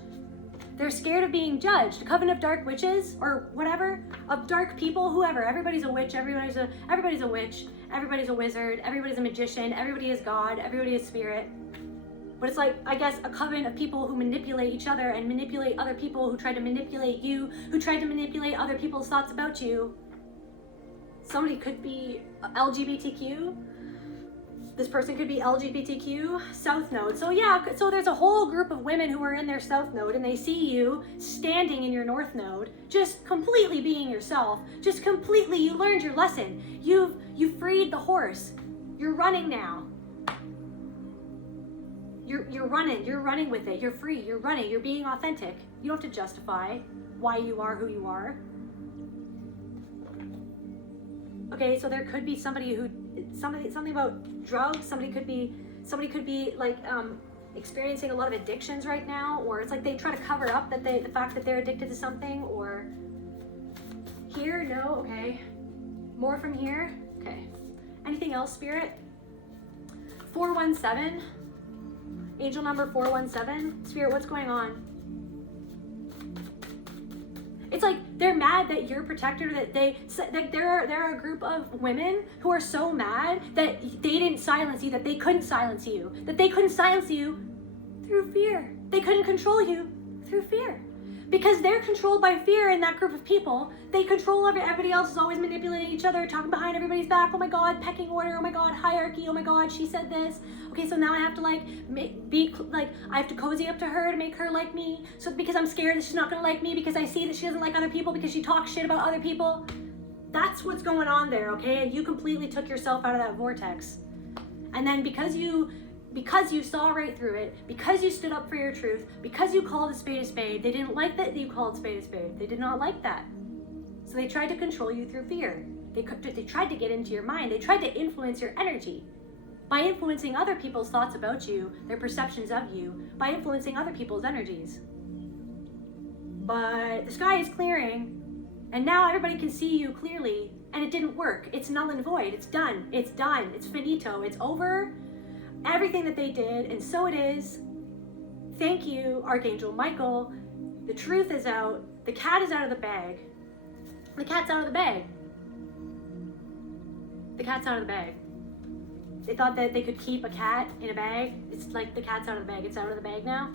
They're scared of being judged. A coven of dark witches or whatever, of dark people, whoever. Everybody's a witch, everybody's a witch, everybody's a wizard, everybody's a magician, everybody is God, everybody is spirit. But it's like, I guess, a coven of people who manipulate each other and manipulate other people, who try to manipulate you, who try to manipulate other people's thoughts about you. Somebody could be LGBTQ. This person could be LGBTQ, South Node. So yeah, so there's a whole group of women who are in their South Node, and they see you standing in your North Node, just completely being yourself, just completely, you learned your lesson. You've freed the horse. You're running now. You're running with it. You're free, you're running, you're being authentic. You don't have to justify why you are who you are. Okay, so there could be somebody something about drugs. Somebody could be like experiencing a lot of addictions right now, or it's like they try to cover up the fact that they're addicted to something. Or here, no, okay. More from here, okay. Anything else, Spirit? 417, angel number 417. Spirit, what's going on? It's like they're mad that you're protected, that there are a group of women who are so mad that they didn't silence you, that they couldn't silence you through fear. They couldn't control you through fear. Because they're controlled by fear in that group of people. They control everybody else is always manipulating each other, talking behind everybody's back. Oh my God, pecking order. Oh my God, hierarchy. Oh my God, she said this. Okay, so now I have to I have to cozy up to her to make her like me. So because I'm scared that she's not gonna like me, because I see that she doesn't like other people, because she talks shit about other people. That's what's going on there, okay? And you completely took yourself out of that vortex. And then because you saw right through it, because you stood up for your truth, because you called a spade, they didn't like that you called spade a spade. They did not like that. So they tried to control you through fear. They tried to get into your mind. They tried to influence your energy by influencing other people's thoughts about you, their perceptions of you, by influencing other people's energies. But the sky is clearing, and now everybody can see you clearly, and it didn't work. It's null and void. It's done. It's done. It's finito. It's over. Everything that they did, and so it is. Thank you, Archangel Michael. The truth is out. The cat is out of the bag. The cat's out of the bag. The cat's out of the bag. They thought that they could keep a cat in a bag. It's like the cat's out of the bag. It's out of the bag now.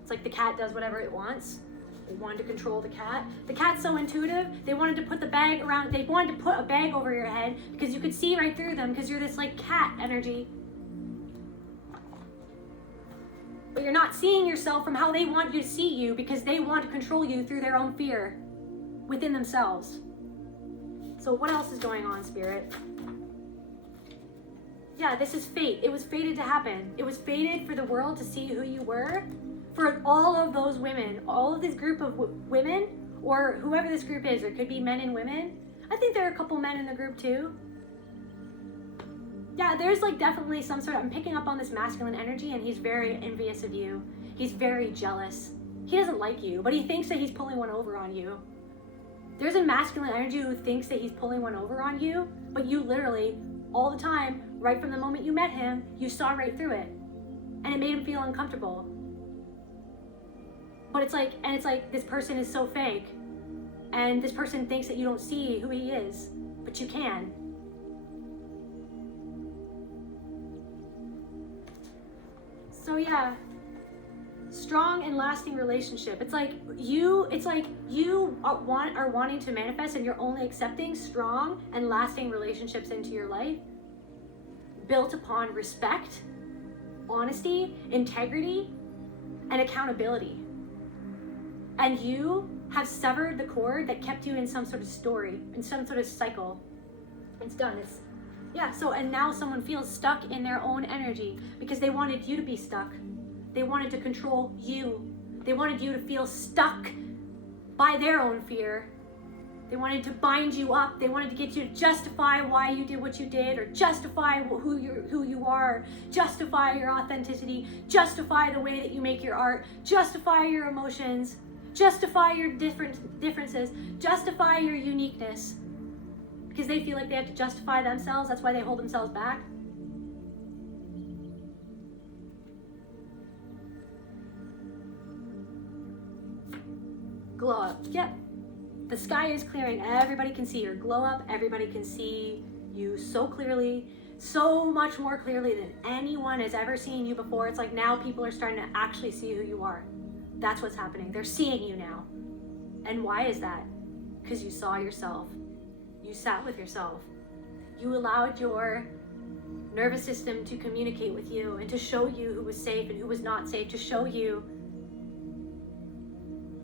It's like the cat does whatever it wants. They wanted to control the cat. The cat's so intuitive, they wanted to put the bag around, they wanted to put a bag over your head because you could see right through them because you're this like cat energy. But you're not seeing yourself from how they want you to see you because they want to control you through their own fear within themselves. So what else is going on, Spirit? Yeah, this is fate. It was fated to happen. It was fated for the world to see who you were. For all of those women, all of this group of women, or whoever this group is, it could be men and women. I think there are a couple men in the group too. Yeah, there's like definitely some sort of, I'm picking up on this masculine energy, and he's very envious of you. He's very jealous. He doesn't like you, but he thinks that he's pulling one over on you. There's a masculine energy who thinks that he's pulling one over on you, but you literally, all the time, right from the moment you met him, you saw right through it. And it made him feel uncomfortable. But it's like this person is so fake. And this person thinks that you don't see who he is, but you can. So yeah, strong and lasting relationship. It's like you are wanting to manifest, and you're only accepting strong and lasting relationships into your life built upon respect, honesty, integrity, and accountability. And you have severed the cord that kept you in some sort of story, in some sort of cycle. It's done. And now someone feels stuck in their own energy because they wanted you to be stuck. They wanted to control you. They wanted you to feel stuck by their own fear. They wanted to bind you up. They wanted to get you to justify why you did what you did, or justify who you are, justify your authenticity, justify the way that you make your art, justify your emotions, justify your differences, justify your uniqueness. Because they feel like they have to justify themselves. That's why they hold themselves back. Glow up. Yep. The sky is clearing. Everybody can see your glow up. Everybody can see you so clearly, so much more clearly than anyone has ever seen you before. It's like now people are starting to actually see who you are. That's what's happening. They're seeing you now. And why is that? Because you saw yourself. You sat with yourself. You allowed your nervous system to communicate with you and to show you who was safe and who was not safe, to show you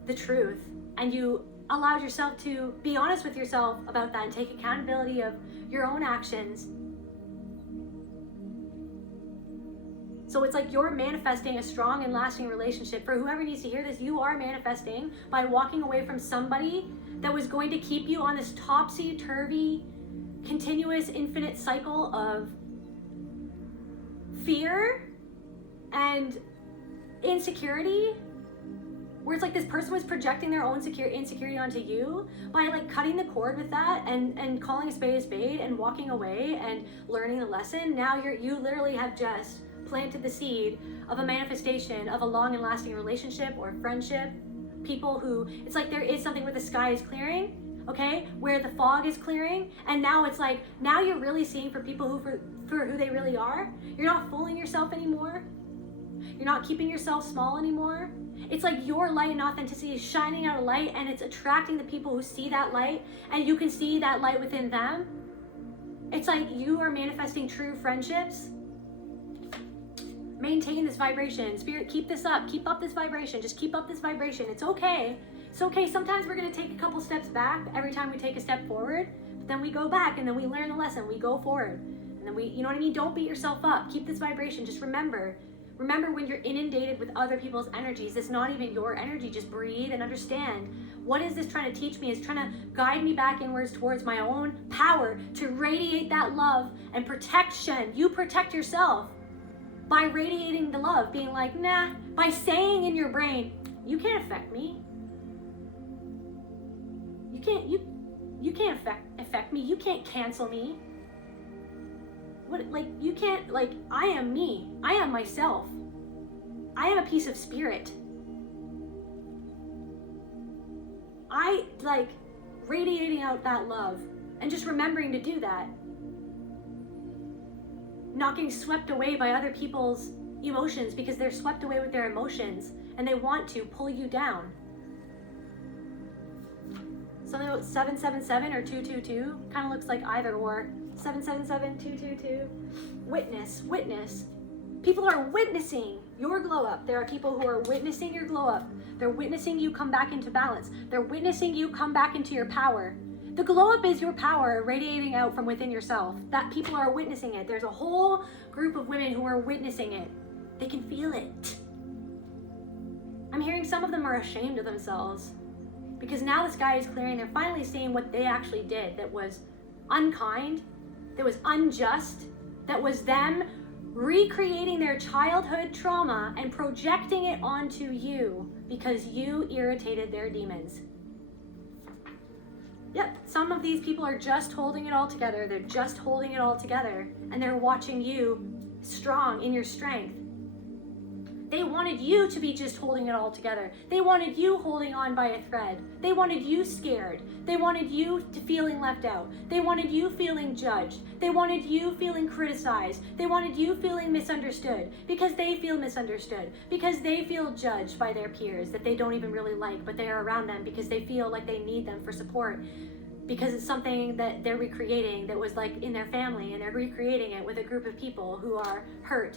the truth. And you allowed yourself to be honest with yourself about that and take accountability of your own actions. So it's like you're manifesting a strong and lasting relationship. For whoever needs to hear this, you are manifesting by walking away from somebody that was going to keep you on this topsy-turvy, continuous, infinite cycle of fear and insecurity, where it's like this person was projecting their own insecurity onto you. By like cutting the cord with that and calling a spade and walking away and learning the lesson, now you literally have just planted the seed of a manifestation of a long and lasting relationship or friendship. People who, it's like there is something where the sky is clearing, okay, where the fog is clearing, and now it's like, now you're really seeing for people for who they really are. You're not fooling yourself anymore. You're not keeping yourself small anymore. It's like your light and authenticity is shining out a light, and it's attracting the people who see that light, and you can see that light within them. It's like you are manifesting true friendships. Maintain this vibration. Spirit, keep this up. Keep up this vibration. Just keep up this vibration. It's okay. It's okay. Sometimes we're going to take a couple steps back every time we take a step forward. But then we go back, and then we learn the lesson. We go forward. And then you know what I mean? Don't beat yourself up. Keep this vibration. Just remember when you're inundated with other people's energies, it's not even your energy. Just breathe and understand. What is this trying to teach me? It's trying to guide me back inwards towards my own power to radiate that love and protection. You protect yourself by radiating the love, being like, nah, by saying in your brain, you can't affect me. You can't affect me. You can't cancel me. You can't, I am me. I am myself. I am a piece of spirit. I radiating out that love and just remembering to do that. Not getting swept away by other people's emotions because they're swept away with their emotions and they want to pull you down. Something about 777 or 222 kind of looks like either or. 777, 222. Witness. People are witnessing your glow up. There are people who are witnessing your glow up. They're witnessing you come back into balance. They're witnessing you come back into your power. The glow up is your power radiating out from within yourself. That people are witnessing it. There's a whole group of women who are witnessing it. They can feel it. I'm hearing some of them are ashamed of themselves because now the sky is clearing. They're finally seeing what they actually did that was unkind, that was unjust, that was them recreating their childhood trauma and projecting it onto you because you irritated their demons. Yep, some of these people are just holding it all together. They're just holding it all together, and they're watching you strong in your strength. They wanted you to be just holding it all together. They wanted you holding on by a thread. They wanted you scared. They wanted you to feeling left out. They wanted you feeling judged. They wanted you feeling criticized. They wanted you feeling misunderstood because they feel misunderstood, because they feel judged by their peers that they don't even really like, but they are around them because they feel like they need them for support, because it's something that they're recreating that was like in their family, and they're recreating it with a group of people who are hurt.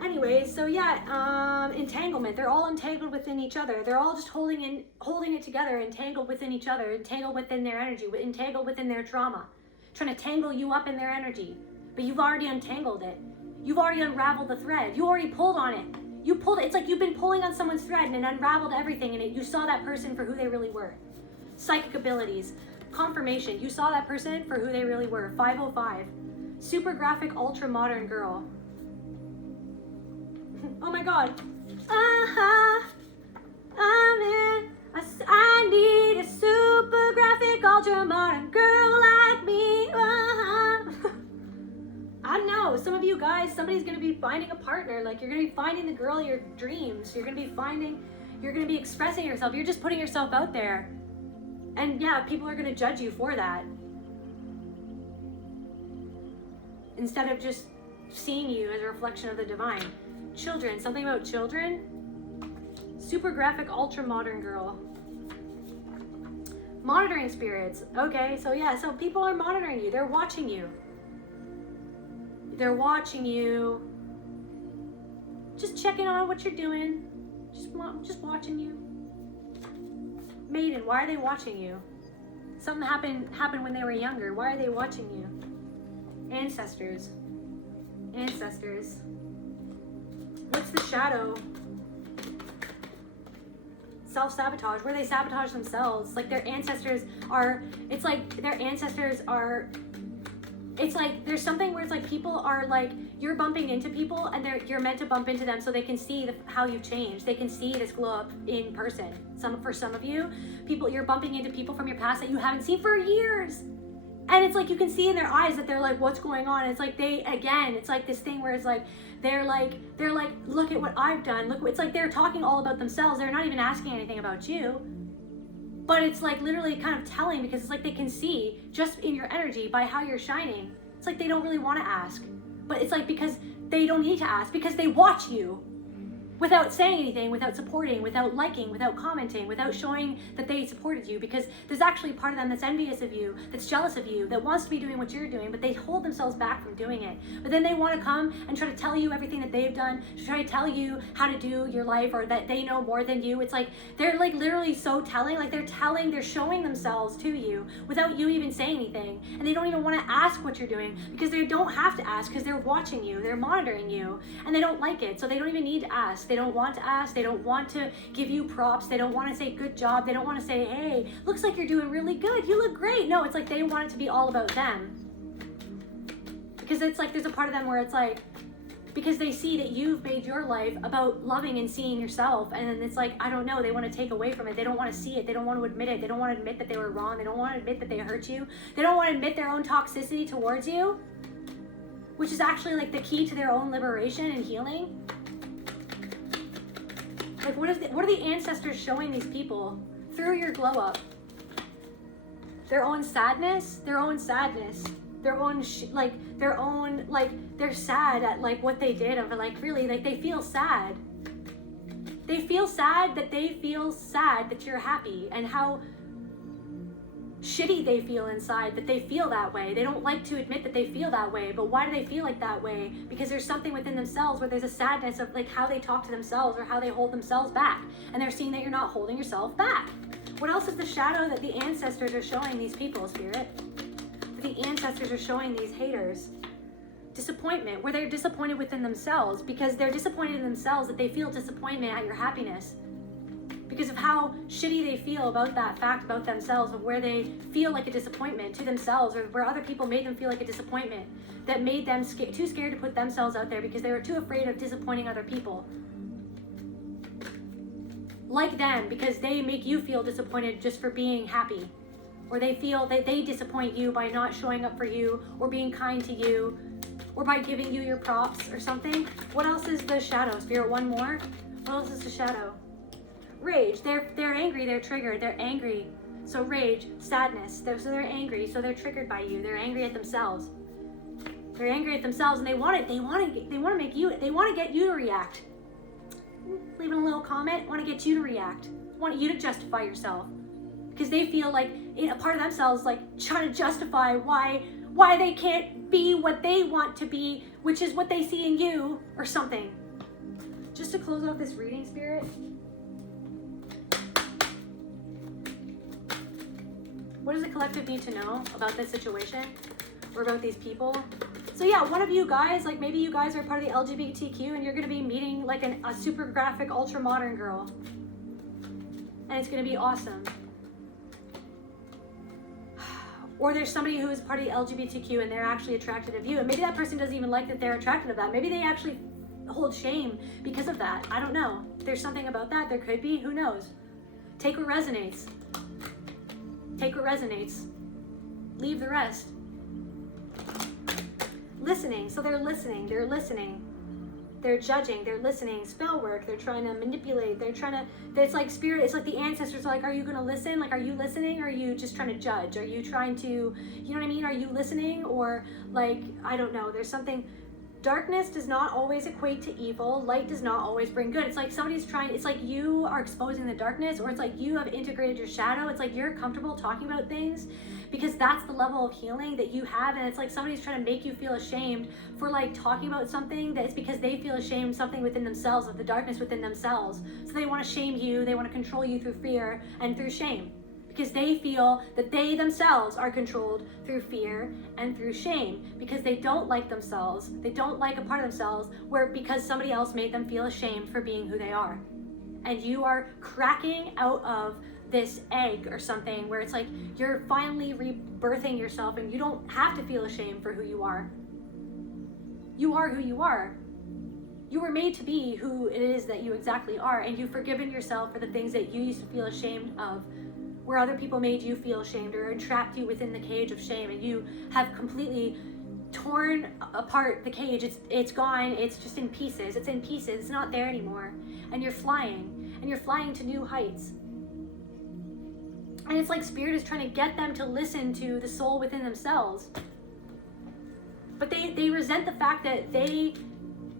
Anyways, so yeah, entanglement. They're all entangled within each other. They're all just holding it together, entangled within each other, entangled within their energy, entangled within their trauma, trying to tangle you up in their energy. But you've already untangled it. You've already unraveled the thread. You already pulled on it. You pulled it. It's like you've been pulling on someone's thread and it unraveled everything in it. You saw that person for who they really were. Psychic abilities, confirmation. You saw that person for who they really were. 505. Super graphic, ultra modern girl. Oh my God. I'm in. I need a super graphic, ultra modern girl like me. I know, some of you guys, somebody's gonna be finding a partner. Like, you're gonna be finding the girl of your dreams. You're gonna be expressing yourself. You're just putting yourself out there. And yeah, people are gonna judge you for that, instead of just seeing you as a reflection of the divine. Children, something about children. Super graphic, ultra modern girl. Monitoring spirits. Okay, so yeah, so people are monitoring you. They're watching you. They're watching you. Just checking on what you're doing. Just watching you. Maiden, why are they watching you? Something happened when they were younger. Why are they watching you? Ancestors. Ancestors. What's the shadow? Self-sabotage, where they sabotage themselves. Like their ancestors are, it's like there's something where it's like people are like, you're bumping into people and you're meant to bump into them so they can see how you've changed. They can see this glow up in person. For some of you, you're bumping into people from your past that you haven't seen for years. And it's like you can see in their eyes that they're like, what's going on? It's like it's like this thing where it's like they're like, look at what I've done. It's like they're talking all about themselves. They're not even asking anything about you. But it's like literally kind of telling, because it's like they can see just in your energy by how you're shining. It's like they don't really want to ask. But it's like because they don't need to ask, because they watch you without saying anything, without supporting, without liking, without commenting, without showing that they supported you, because there's actually a part of them that's envious of you, that's jealous of you, that wants to be doing what you're doing, but they hold themselves back from doing it. But then they want to come and try to tell you everything that they've done, to try to tell you how to do your life, or that they know more than you. It's like they're like literally so telling, like they're showing themselves to you without you even saying anything. And they don't even want to ask what you're doing, because they don't have to ask, because they're watching you, they're monitoring you, and they don't like it, so they don't even need to ask. They don't want to ask. They don't want to give you props. They don't want to say good job. They don't want to say, hey, looks like you're doing really good. You look great. No, it's like they want it to be all about them. Because it's like there's a part of them where it's like, because they see that you've made your life about loving and seeing yourself, and then it's like, I don't know, they want to take away from it. They don't want to see it. They don't want to admit it. They don't want to admit that they were wrong. They don't want to admit that they hurt you. They don't want to admit their own toxicity towards you, which is actually like the key to their own liberation and healing. Like, what are the ancestors showing these people through your glow up? Their own sadness, they're sad at like what they did, or like really like they feel sad. They feel sad that you're happy, and how shitty they feel inside that they feel that way. They don't like to admit that they feel that way, but why do they feel like that way? Because there's something within themselves where there's a sadness of like how they talk to themselves or how they hold themselves back, and they're seeing that you're not holding yourself back. What else is the shadow that the ancestors are showing these people, Spirit? The ancestors are showing these haters. Disappointment, where they're disappointed within themselves, because they're disappointed in themselves, that they feel disappointment at your happiness because of how shitty they feel about that fact about themselves, of where they feel like a disappointment to themselves, or where other people made them feel like a disappointment, that made them too scared to put themselves out there because they were too afraid of disappointing other people like them, because they make you feel disappointed just for being happy, or they feel that they disappoint you by not showing up for you or being kind to you, or by giving you your props or something. What else is the shadow? Spirit, one more. What else is the shadow? Rage. They're angry, they're triggered, they're angry. So rage, sadness. So they're angry, so they're triggered by you. They're angry at themselves. They're angry at themselves, and they want to get you to react. Leaving a little comment, want to get you to react. Want you to justify yourself. Because they feel like a part of themselves like trying to justify why they can't be what they want to be, which is what they see in you or something. Just to close out this reading, Spirit. What does the collective need to know about this situation or about these people? So yeah, one of you guys, like maybe you guys are part of the LGBTQ and you're going to be meeting like a super graphic, ultra modern girl. And it's going to be awesome. Or there's somebody who is part of the LGBTQ and they're actually attracted of you. And maybe that person doesn't even like that they're attracted of that. Maybe they actually hold shame because of that. I don't know. There's something about that. There could be. Who knows? Take what resonates. Take what resonates. Leave the rest. Listening. So they're listening. They're listening. They're judging. They're listening. Spell work. They're trying to manipulate. They're trying to... It's like spirit. It's like the ancestors are like, are you going to listen? Like, are you listening? Or are you just trying to judge? Are you trying to... You know what I mean? Are you listening? Or like, I don't know. There's something... Darkness does not always equate to evil. Light does not always bring good. It's like somebody's trying... It's like you are exposing the darkness, or it's like you have integrated your shadow. It's like you're comfortable talking about things because that's the level of healing that you have, and it's like somebody's trying to make you feel ashamed for like talking about something that it's because they feel ashamed something within themselves, of the darkness within themselves. So they want to shame you, they want to control you through fear and through shame, because they feel that they themselves are controlled through fear and through shame, because they don't like themselves, they don't like a part of themselves, because somebody else made them feel ashamed for being who they are. And you are cracking out of this egg or something where it's like you're finally rebirthing yourself, and you don't have to feel ashamed for who you are. You are who you are. You were made to be who it is that you exactly are, and you've forgiven yourself for the things that you used to feel ashamed of, where other people made you feel ashamed or entrapped you within the cage of shame, and you have completely torn apart the cage. It's gone. It's just in pieces. It's in pieces. It's not there anymore. And you're flying, and you're flying to new heights. And it's like spirit is trying to get them to listen to the soul within themselves. But they resent the fact that they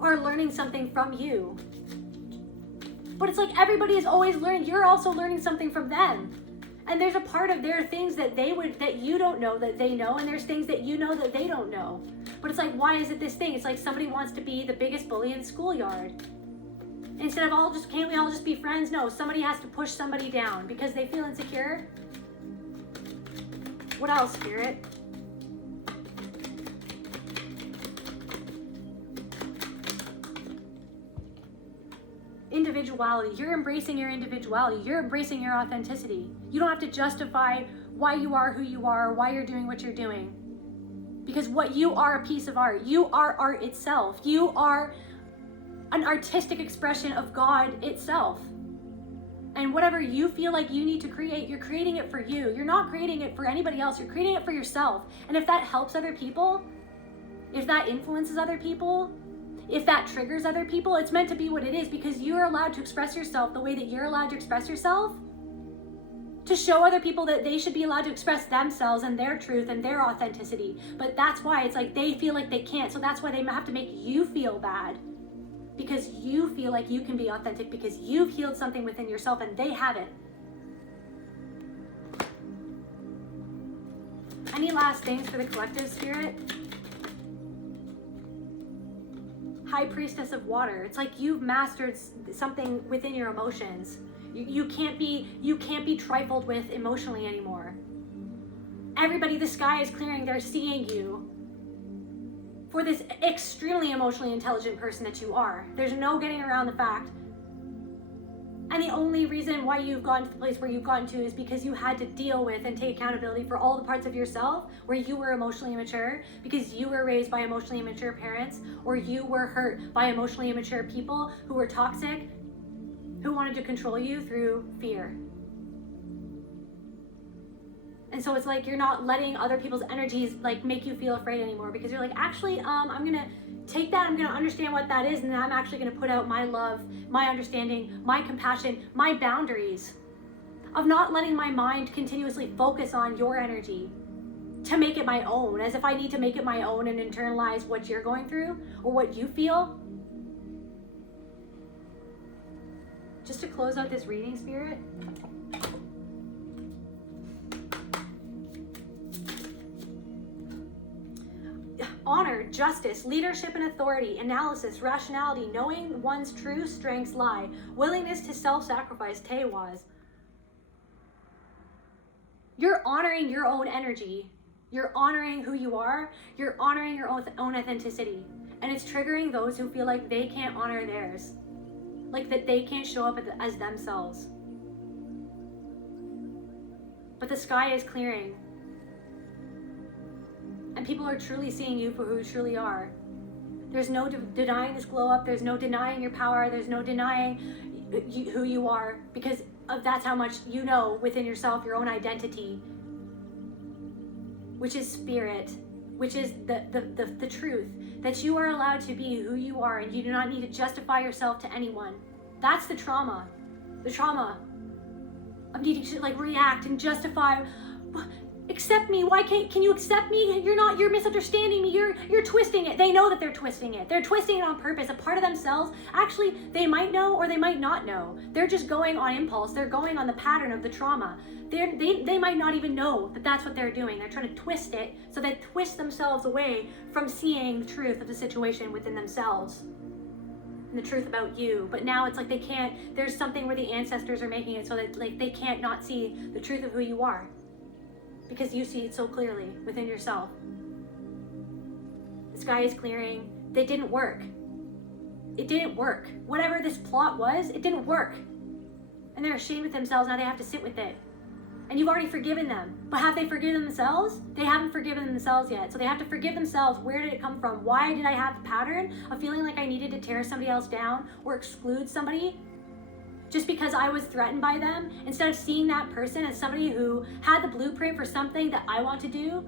are learning something from you. But it's like everybody is always learning. You're also learning something from them. And there's a part of there are things that you don't know that they know, and there's things that you know that they don't know. But it's like, why is it this thing? It's like somebody wants to be the biggest bully in the schoolyard. Instead of can't we all just be friends? No, somebody has to push somebody down because they feel insecure. What else, Spirit? Individuality. You're embracing your individuality. You're embracing your authenticity. You don't have to justify why you are who you are, or why you're doing what you're doing. Because what you are a piece of art. You are art itself. You are an artistic expression of God itself. And whatever you feel like you need to create, you're creating it for you. You're not creating it for anybody else. You're creating it for yourself. And if that helps other people, if that influences other people, if that triggers other people, it's meant to be what it is, because you're allowed to express yourself the way that you're allowed to express yourself, to show other people that they should be allowed to express themselves and their truth and their authenticity. But that's why it's like they feel like they can't. So that's why they have to make you feel bad, because you feel like you can be authentic, because you've healed something within yourself and they haven't. Any last things for the collective, Spirit? High Priestess of Water. It's like you've mastered something within your emotions. You can't be trifled with emotionally anymore. Everybody, the sky is clearing. They're seeing you for this extremely emotionally intelligent person that you are. There's no getting around the fact. And the only reason why you've gotten to the place where you've gotten to is because you had to deal with and take accountability for all the parts of yourself where you were emotionally immature, because you were raised by emotionally immature parents, or you were hurt by emotionally immature people who were toxic, who wanted to control you through fear. And so it's like you're not letting other people's energies like make you feel afraid anymore, because you're like, actually, I'm gonna take that, I'm gonna understand what that is, and then I'm actually gonna put out my love, my understanding, my compassion, my boundaries of not letting my mind continuously focus on your energy to make it my own, as if I need to make it my own and internalize what you're going through or what you feel. Just to close out this reading, Spirit, honor, justice, leadership and authority, analysis, rationality, knowing one's true strengths lie, willingness to self-sacrifice, tewaz. You're honoring your own energy. You're honoring who you are. You're honoring your own authenticity. And it's triggering those who feel like they can't honor theirs. Like that they can't show up as themselves. But the sky is clearing. And people are truly seeing you for who you truly are. There's no denying this glow up. There's no denying your power. There's no denying who you are, because that's how much you know within yourself, your own identity, which is spirit, which is the truth, that you are allowed to be who you are, and you do not need to justify yourself to anyone. That's the trauma of needing to like react and justify. Accept me. Why can you accept me? You're misunderstanding me. You're twisting it. They know that they're twisting it. They're twisting it on purpose. A part of themselves, actually, they might know or they might not know. They're just going on impulse. They're going on the pattern of the trauma. They might not even know that that's what they're doing. They're trying to twist it, so they twist themselves away from seeing the truth of the situation within themselves and the truth about you. But now it's like they can't, there's something where the ancestors are making it so that like they can't not see the truth of who you are, because you see it so clearly within yourself. The sky is clearing. They didn't work. It didn't work. Whatever this plot was, it didn't work. And they're ashamed of themselves. Now they have to sit with it. And you've already forgiven them. But have they forgiven themselves? They haven't forgiven themselves yet. So they have to forgive themselves. Where did it come from? Why did I have the pattern of feeling like I needed to tear somebody else down or exclude somebody just because I was threatened by them, instead of seeing that person as somebody who had the blueprint for something that I want to do?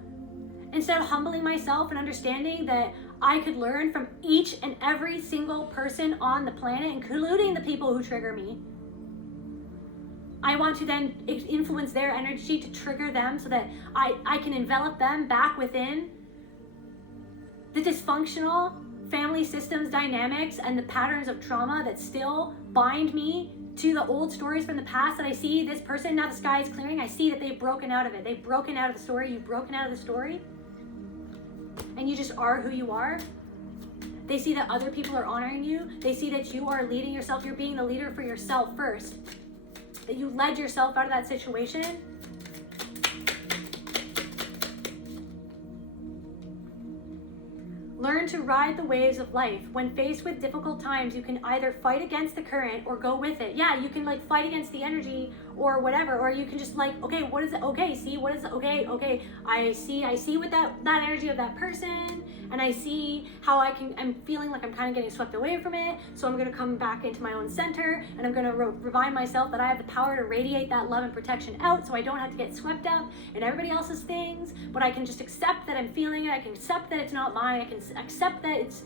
Instead of humbling myself and understanding that I could learn from each and every single person on the planet, including the people who trigger me. I want to then influence their energy to trigger them so that I can envelop them back within the dysfunctional family systems dynamics and the patterns of trauma that still bind me to the old stories from the past. That I see this person, now the sky is clearing, I see that they've broken out of it. They've broken out of the story. You've broken out of the story. And you just are who you are. They see that other people are honoring you. They see that you are leading yourself. You're being the leader for yourself first. That you led yourself out of that situation. Learn to ride the waves of life. When faced with difficult times, you can either fight against the current or go with it. Yeah, you can like fight against the energy or whatever, or you can just like, okay, what is it? Okay, see, what is it? Okay, I see with that energy of that person, and I see how I'm feeling like I'm kind of getting swept away from it. So I'm gonna come back into my own center, and I'm gonna remind myself that I have the power to radiate that love and protection out, so I don't have to get swept up in everybody else's things, but I can just accept that I'm feeling it. I can accept that it's not mine. I can accept that it's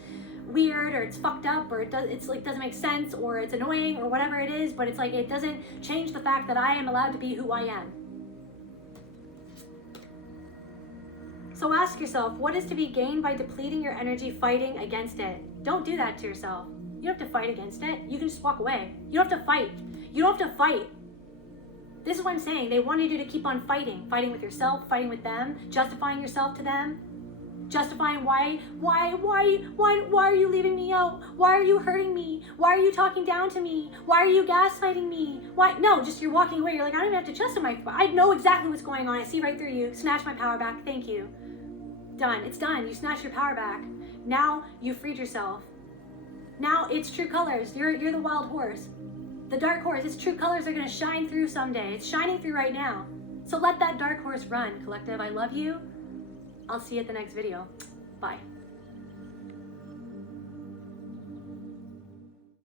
weird or it's fucked up or it's like doesn't make sense or it's annoying or whatever it is, but it's like it doesn't change the fact that I am allowed to be who I am. So ask yourself, what is to be gained by depleting your energy fighting against it? Don't do that to yourself. You don't have to fight against it. You can just walk away. You don't have to fight. You don't have to fight. This is what I'm saying. They wanted you to keep on fighting with yourself, fighting with them, justifying yourself to them. Justifying why are you leaving me out? Why are you hurting me? Why are you talking down to me? Why are you gaslighting me? Why? No, just you're walking away. You're like, I don't even have to justify. I know exactly what's going on. I see right through you. Snatch my power back. Thank you. Done. It's done. You snatched your power back. Now you freed yourself. Now it's true colors. You're the wild horse. The dark horse. Its true colors are going to shine through someday. It's shining through right now. So let that dark horse run, collective. I love you. I'll see you at the next video. Bye.